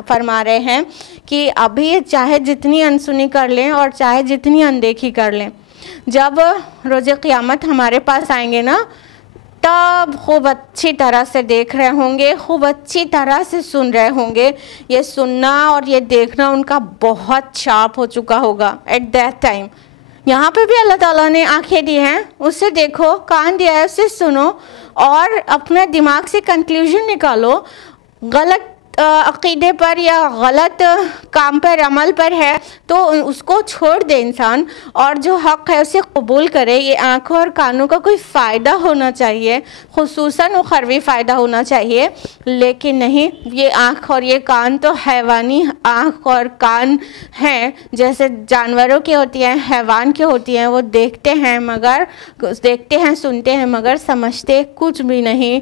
فرما رہے ہیں کہ ابھی چاہے جتنی انسنی کر لیں اور چاہے جتنی اندیکھی کر لیں، جب روز قیامت ہمارے پاس آئیں گے نا تب خوب اچھی طرح سے دیکھ رہے ہوں گے، خوب اچھی طرح سے سن رہے ہوں گے. یہ سننا اور یہ دیکھنا ان کا بہت شارپ ہو چکا ہوگا ایٹ دیٹ ٹائم. یہاں پہ بھی اللہ تعالیٰ نے آنکھیں دی ہیں، اس سے دیکھو، کان دیا ہے اس سے سنو اور اپنے دماغ سے کنکلیوژن نکالو. غلط عقیدے پر یا غلط کام پر عمل پر ہے تو اس کو چھوڑ دے انسان اور جو حق ہے اسے قبول کرے. یہ آنکھوں اور کانوں کا کوئی فائدہ ہونا چاہیے، خصوصاً اخروی فائدہ ہونا چاہیے. لیکن نہیں، یہ آنکھ اور یہ کان تو حیوانی آنکھ اور کان ہیں، جیسے جانوروں کی ہوتی ہیں، حیوان کی ہوتی ہیں. وہ دیکھتے ہیں سنتے ہیں مگر سمجھتے کچھ بھی نہیں.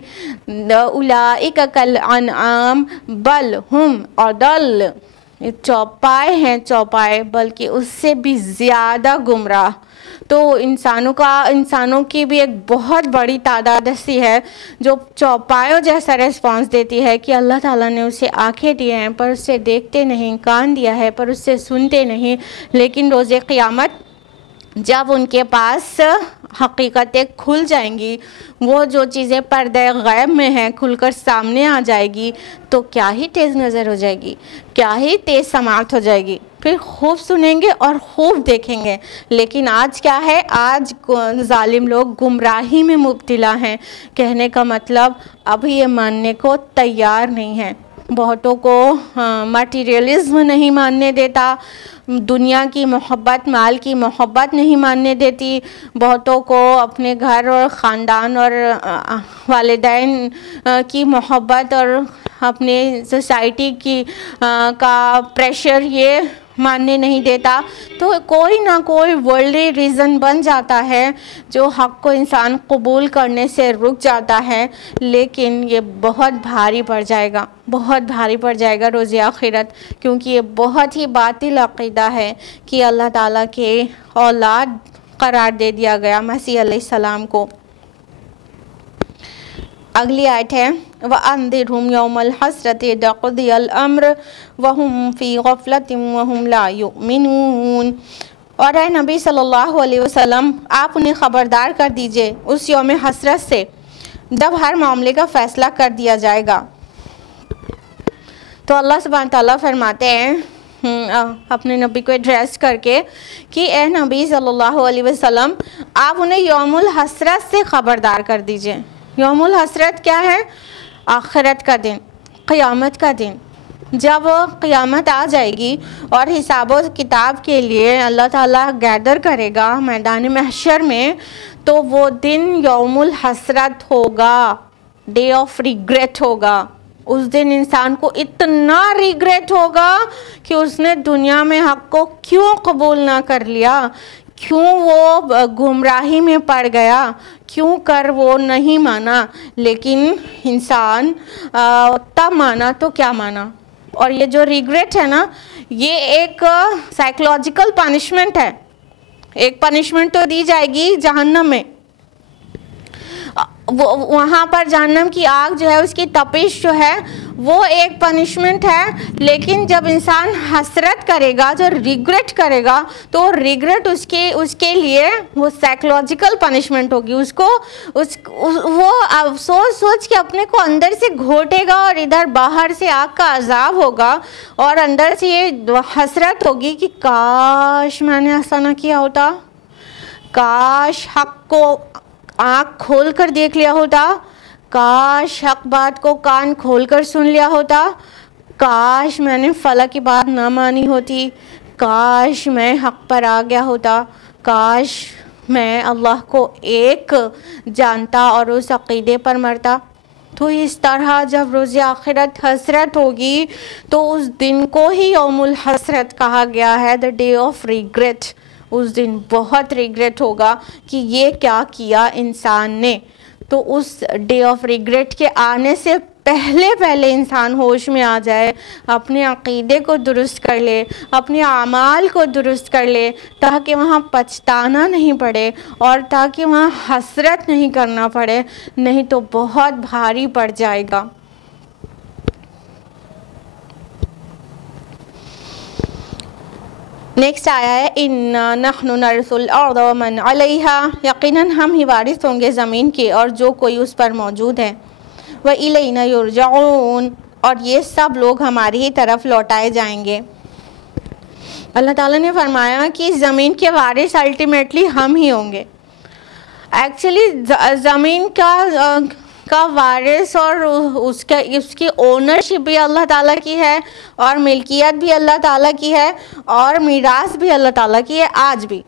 اولئک کالانعام بل ہم اضل، چوپائے ہیں چوپائے، بلکہ اس سے بھی زیادہ گمراہ. تو انسانوں کی بھی ایک بہت بڑی تعداد ایسی ہے جو چوپایوں جیسا ریسپانس دیتی ہے کہ اللہ تعالیٰ نے اسے آنکھیں دی ہیں پر اسے دیکھتے نہیں، کان دیا ہے پر اسے سنتے نہیں. لیکن روز قیامت جب ان کے پاس حقیقتیں کھل جائیں گی، وہ جو چیزیں پردہ غیب میں ہیں کھل کر سامنے آ جائے گی تو کیا ہی تیز نظر ہو جائے گی، کیا ہی تیز سماعت ہو جائے گی. پھر خوب سنیں گے اور خوب دیکھیں گے. لیکن آج کیا ہے، آج ظالم لوگ گمراہی میں مبتلا ہیں. کہنے کا مطلب ابھی یہ ماننے کو تیار نہیں ہیں. بہتوں کو مٹیریلزم نہیں ماننے دیتا، دنیا کی محبت، مال کی محبت نہیں ماننے دیتی. بہتوں کو اپنے گھر اور خاندان اور والدین کی محبت اور اپنے سوسائٹی کی کا پریشر یہ ماننے نہیں دیتا. تو کوئی نہ کوئی ورلڈلی ریزن بن جاتا ہے جو حق کو انسان قبول کرنے سے رک جاتا ہے. لیکن یہ بہت بھاری پڑ جائے گا، بہت بھاری پڑ جائے گا روز آخرت، کیونکہ یہ بہت ہی باطل عقیدہ ہے کہ اللہ تعالیٰ کے اولاد قرار دے دیا گیا مسیح علیہ السلام کو. اگلی آیت ہے وَأَنذِرْهُمْ يَوْمَ الْحَسْرَةِ إِذَا قُضِيَ الْأَمْرُ وَهُمْ فِي غَفْلَةٍ وَهُمْ لَا يُؤْمِنُونَ. اور اے نبی صلی اللہ علیہ وسلم، آپ انہیں خبردار کر دیجئے اس یوم حسرت سے جب ہر معاملے کا فیصلہ کر دیا جائے گا. تو اللہ سبحانہ تعالیٰ فرماتے ہیں اپنے نبی کو ایڈریس کر کے کہ اے نبی صلی اللہ علیہ وسلم، آپ انہیں یوم الحسرت سے خبردار کر دیجئے. یوم الحسرت کیا ہے؟ آخرت کا دن، قیامت کا دن. جب قیامت آ جائے گی اور حساب و کتاب کے لیے اللہ تعالیٰ گیدر کرے گا میدان محشر میں، تو وہ دن یوم الحسرت ہوگا، ڈے آف ریگریٹ ہوگا. اس دن انسان کو اتنا ریگریٹ ہوگا کہ اس نے دنیا میں حق کو کیوں قبول نہ کر لیا، کیوں وہ گمراہی میں پڑ گیا، کیوں کر وہ نہیں مانا. لیکن انسان تب مانا تو کیا مانا. اور یہ جو ریگریٹ ہے نا، یہ ایک سائیکولوجیکل پنشمنٹ ہے. ایک پنشمنٹ تو دی جائے گی جہنم میں، وہاں پر جہنم کی آگ جو ہے، اس کی تپش جو ہے وہ ایک پنشمنٹ ہے. لیکن جب انسان حسرت کرے گا، جو ریگریٹ کرے گا، تو ریگریٹ اس کے لیے وہ سائیکولوجیکل پنشمنٹ ہوگی. اس کو وہ سوچ کے اپنے کو اندر سے گھوٹے گا اور ادھر باہر سے آگ کا عذاب ہوگا اور اندر سے یہ حسرت ہوگی کہ کاش میں نے ایسا نہ کیا ہوتا، کاش حق کو آنکھ کھول کر دیکھ لیا ہوتا، کاش حق بات کو کان کھول کر سن لیا ہوتا، کاش میں نے فلاں کی بات نہ مانی ہوتی، کاش میں حق پر آ گیا ہوتا، کاش میں اللہ کو ایک جانتا اور اس عقیدے پر مرتا۔ تو اس طرح جب روز آخرت حسرت ہوگی تو اس دن کو ہی یوم الحسرت کہا گیا ہے، the day of regret۔ اس دن بہت ریگریٹ ہوگا کہ یہ کیا کیا انسان نے۔ تو اس ڈے آف ریگریٹ کے آنے سے پہلے انسان ہوش میں آ جائے، اپنے عقیدے کو درست کر لے، اپنے اعمال کو درست کر لے، تاکہ وہاں پچھتانا نہیں پڑے اور تاکہ وہاں حسرت نہیں کرنا پڑے، نہیں تو بہت بھاری پڑ جائے گا۔ نیکسٹ آیا ہے اِنَّا نَحْنُ نَرِثُ الْأَرْضَ وَمَنْ عَلَيْهَا، یقیناً ہم ہی وارث ہوں گے زمین کے اور جو کوئی اس پر موجود ہے۔ وَإِلَيْنَا يُرْجَعُونَ، اور یہ سب لوگ ہماری ہی طرف لوٹائے جائیں گے۔ اللہ تعالیٰ نے فرمایا کہ زمین کے وارث الٹیمیٹلی ہم ہی ہوں گے۔ ایکچولی زمین کا وارث اور اس کی اونرشپ بھی اللہ تعالیٰ کی ہے، اور ملکیت بھی اللہ تعالیٰ کی ہے، اور میراث بھی اللہ تعالیٰ کی ہے آج بھی۔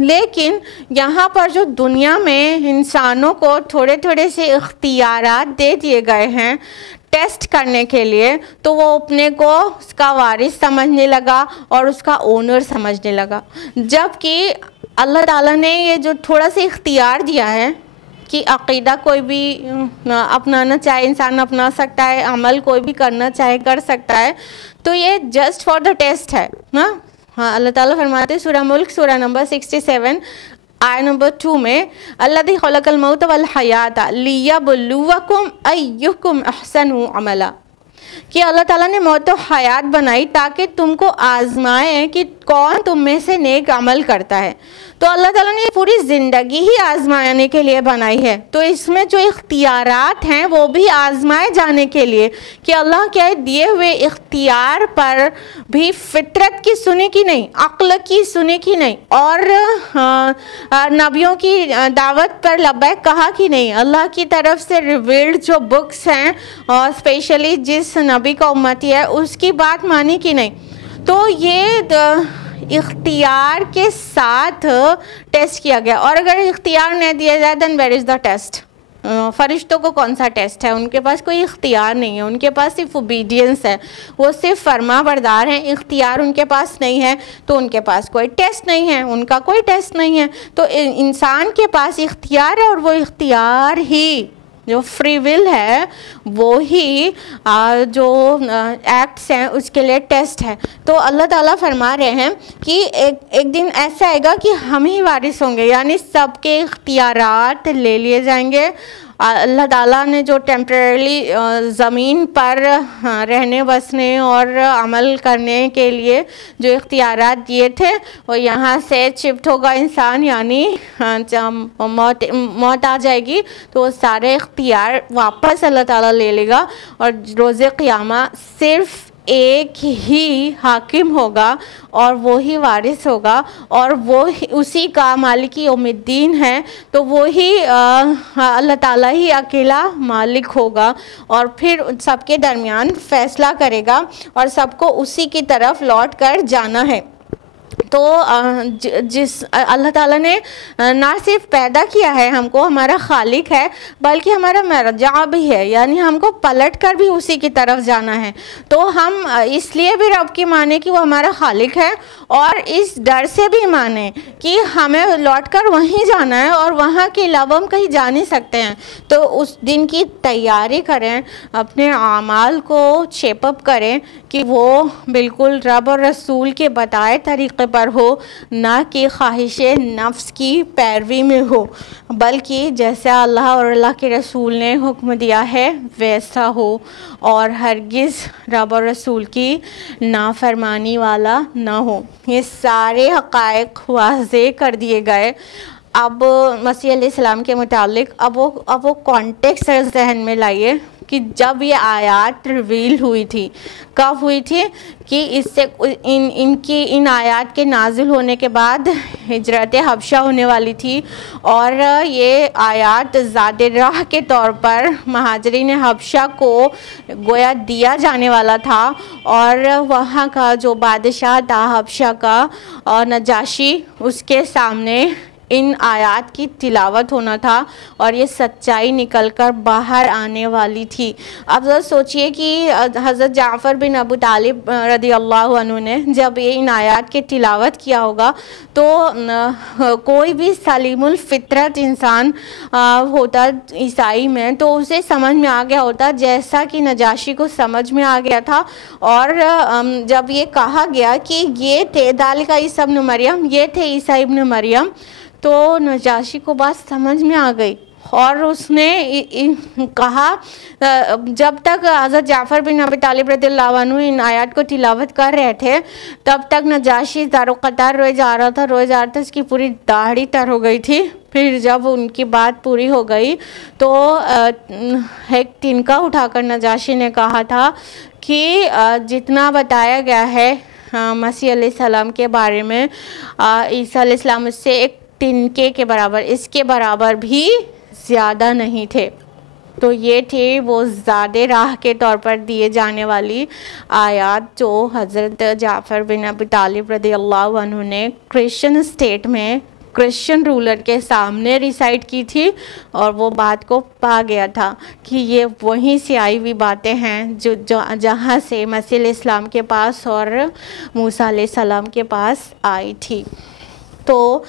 لیکن یہاں پر جو دنیا میں انسانوں کو تھوڑے تھوڑے سے اختیارات دے دیے گئے ہیں ٹیسٹ کرنے کے لیے، تو وہ اپنے کو اس کا وارث سمجھنے لگا اور اس کا اونر سمجھنے لگا، جبکہ اللہ تعالیٰ نے یہ جو تھوڑا سا اختیار دیا ہے کہ عقیدہ کوئی بھی اپنانا چاہے انسان اپنا سکتا ہے، عمل کوئی بھی کرنا چاہے کر سکتا ہے، تو یہ جسٹ فار دا ٹیسٹ ہے۔ ہاں اللہ تعالیٰ فرماتے ہیں سورہ ملک سورہ نمبر 67 آیت نمبر 2 میں، الذی خلق الموت والحیات لیبلوکم ایکم احسن عملا، کہ اللہ تعالیٰ نے موت و حیات بنائی تاکہ تم کو آزمائے کہ کون تم میں سے نیک عمل کرتا ہے۔ تو اللہ تعالیٰ نے پوری زندگی ہی آزمانے کے لیے بنائی ہے، تو اس میں جو اختیارات ہیں وہ بھی آزمائے جانے کے لیے کہ اللہ کے دیے ہوئے اختیار پر بھی فطرت کی سنی کی نہیں، عقل کی سنی کی نہیں، اور نبیوں کی دعوت پر لبیک کہا کی نہیں، اللہ کی طرف سے ریویلڈ جو بکس ہیں اور اسپیشلی جس نبی کا امتی ہے اس کی بات مانی کی نہیں۔ تو یہ اختیار کے ساتھ ٹیسٹ کیا گیا، اور اگر اختیار نہیں دیا جائے then where is the test؟ فرشتوں کو کون سا ٹیسٹ ہے؟ ان کے پاس کوئی اختیار نہیں ہے، ان کے پاس صرف اوبیڈینس ہے، وہ صرف فرما بردار ہیں، اختیار ان کے پاس نہیں ہے، تو ان کے پاس کوئی ٹیسٹ نہیں ہے، ان کا کوئی ٹیسٹ نہیں ہے۔ تو انسان کے پاس اختیار ہے، اور وہ اختیار ہی جو فری ول ہے وہی جو ایکٹس ہیں اس کے لیے ٹیسٹ ہے۔ تو اللہ تعالیٰ فرما رہے ہیں کہ ایک دن ایسا آئے گا کہ ہم ہی وارث ہوں گے، یعنی سب کے اختیارات لے لیے جائیں گے۔ اللہ تعالیٰ نے جو ٹیمپریرلی زمین پر رہنے بسنے اور عمل کرنے کے لیے جو اختیارات دیے تھے وہ یہاں سے شفٹ ہوگا انسان، یعنی موت آ جائے گی تو وہ سارے اختیار واپس اللہ تعالیٰ لے لے گا، اور روز قیامہ صرف ایک ہی حاکم ہوگا اور وہی وارث ہوگا، اور وہ اسی کا مالک یوم الدین ہے، تو وہی اللہ تعالیٰ ہی اکیلا مالک ہوگا، اور پھر سب کے درمیان فیصلہ کرے گا اور سب کو اسی کی طرف لوٹ کر جانا ہے۔ تو جس اللہ تعالیٰ نے نہ صرف پیدا کیا ہے ہم کو، ہمارا خالق ہے، بلکہ ہمارا مرجع بھی ہے، یعنی ہم کو پلٹ کر بھی اسی کی طرف جانا ہے۔ تو ہم اس لیے بھی رب کی مانیں کہ وہ ہمارا خالق ہے، اور اس ڈر سے بھی مانیں کہ ہمیں لوٹ کر وہیں جانا ہے اور وہاں کے علاوہ ہم کہیں جا نہیں سکتے ہیں۔ تو اس دن کی تیاری کریں، اپنے اعمال کو شیپ اپ کریں کہ وہ بالکل رب اور رسول کے بتائے طریقے پر ہو، نہ کہ خواہش نفس کی پیروی میں ہو، بلکہ جیسا اللہ اور اللہ کے رسول نے حکم دیا ہے ویسا ہو، اور ہرگز رب اور رسول کی نافرمانی والا نہ ہو۔ یہ سارے حقائق واضح کر دیے گئے۔ اب مسیح علیہ السلام کے متعلق اب وہ کانٹیکسٹ ذہن میں لائیے کہ جب یہ آیات ریویل ہوئی تھی، کب ہوئی تھی کہ اس سے ان آیات کے نازل ہونے کے بعد ہجرت حبشہ ہونے والی تھی، اور یہ آیات زاد راہ کے طور پر مہاجرین حبشہ کو گویا دیا جانے والا تھا، اور وہاں کا جو بادشاہ تھا حبشہ کا اور نجاشی، اس کے سامنے ان آیات کی تلاوت ہونا تھا اور یہ سچائی نکل کر باہر آنے والی تھی۔ اب ذرا سوچئے کہ حضرت جعفر بن ابو طالب رضی اللہ عنہ نے جب یہ ان آیات کی تلاوت کیا ہوگا تو کوئی بھی سلیم الفطرت انسان ہوتا عیسائی میں تو اسے سمجھ میں آ گیا ہوتا، جیسا کہ نجاشی کو سمجھ میں آ گیا تھا۔ اور جب یہ کہا گیا کہ یہ تھے ذالک عیسی ابن مریم، یہ تھے عیسی ابن مریم، تو نجاشی کو بات سمجھ میں آ گئی، اور اس نے کہا، جب تک حضرت جعفر بن ابی طالب رضی اللہ عنہ ان آیات کو تلاوت کر رہے تھے تب تک نجاشی زار و قطار روئے جا رہا تھا، اس کی پوری داڑھی تر ہو گئی تھی۔ پھر جب ان کی بات پوری ہو گئی تو ایک تنکا اٹھا کر نجاشی نے کہا تھا کہ جتنا بتایا گیا ہے مسیح علیہ السلام کے بارے میں، عیسیٰ علیہ السلام اس سے ایک تنکے کے برابر، اس کے برابر بھی زیادہ نہیں تھے۔ تو یہ تھے وہ زاد راہ کے طور پر دیے جانے والی آیات جو حضرت جعفر بن ابی طالب رضی اللہ عنہ نے کرسچن اسٹیٹ میں کرسچن رولر کے سامنے ریسائٹ کی تھی، اور وہ بات کو پا گیا تھا کہ یہ وہیں سے آئی ہوئی باتیں ہیں جہاں سے مسیح علیہ السلام کے پاس اور موسیٰ علیہ السلام کے پاس آئی تھی۔ تو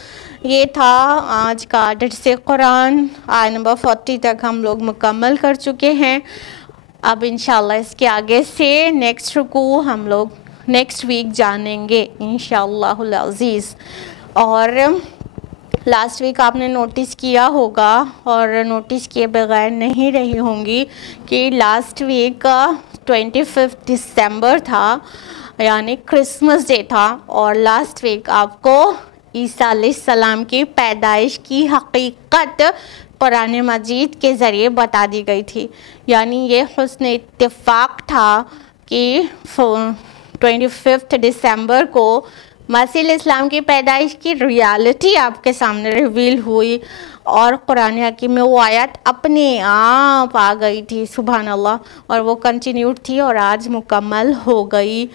یہ تھا آج کا درس قرآن، آیت نمبر 40 تک ہم لوگ مکمل کر چکے ہیں۔ اب انشاءاللہ اس کے آگے سے نیکسٹ رکوع ہم لوگ نیکسٹ ویک جانیں گے انشاءاللہ العزیز۔ اور لاسٹ ویک آپ نے نوٹس کیا ہوگا اور نوٹس کیے بغیر نہیں رہی ہوں گی کہ لاسٹ ویک 25 دسمبر تھا، یعنی کرسمس ڈے تھا، اور لاسٹ ویک آپ کو عیسیٰ علیہ السلام کی پیدائش کی حقیقت قرآن مجید کے ذریعے بتا دی گئی تھی۔ یعنی یہ حسن اتفاق تھا کہ 25 دسمبر کو مسیح علیہ السلام کی پیدائش کی ریالٹی آپ کے سامنے ریویل ہوئی، اور قرآن حکیم میں وہ آیت اپنے آپ آ گئی تھی، سبحان اللہ، اور وہ کنٹینیوڈ تھی اور آج مکمل ہو گئی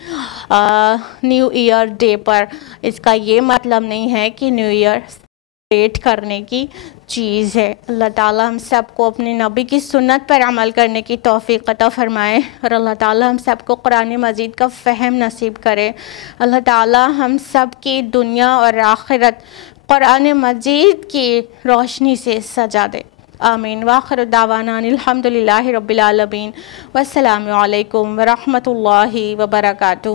نیو ایئر ڈے پر۔ اس کا یہ مطلب نہیں ہے کہ نیو ایئر سیلیبریٹ کرنے کی چیز ہے۔ اللہ تعالی ہم سب کو اپنے نبی کی سنت پر عمل کرنے کی توفیق عطا فرمائے، اور اللہ تعالی ہم سب کو قرآن مجید کا فہم نصیب کرے۔ اللہ تعالی ہم سب کی دنیا اور آخرت قرآن مجید کی روشنی سے سجا دے، آمین۔ وآخر دعوانا الحمدللہ رب العالمین، والسلام علیکم ورحمۃ اللہ وبرکاتہ۔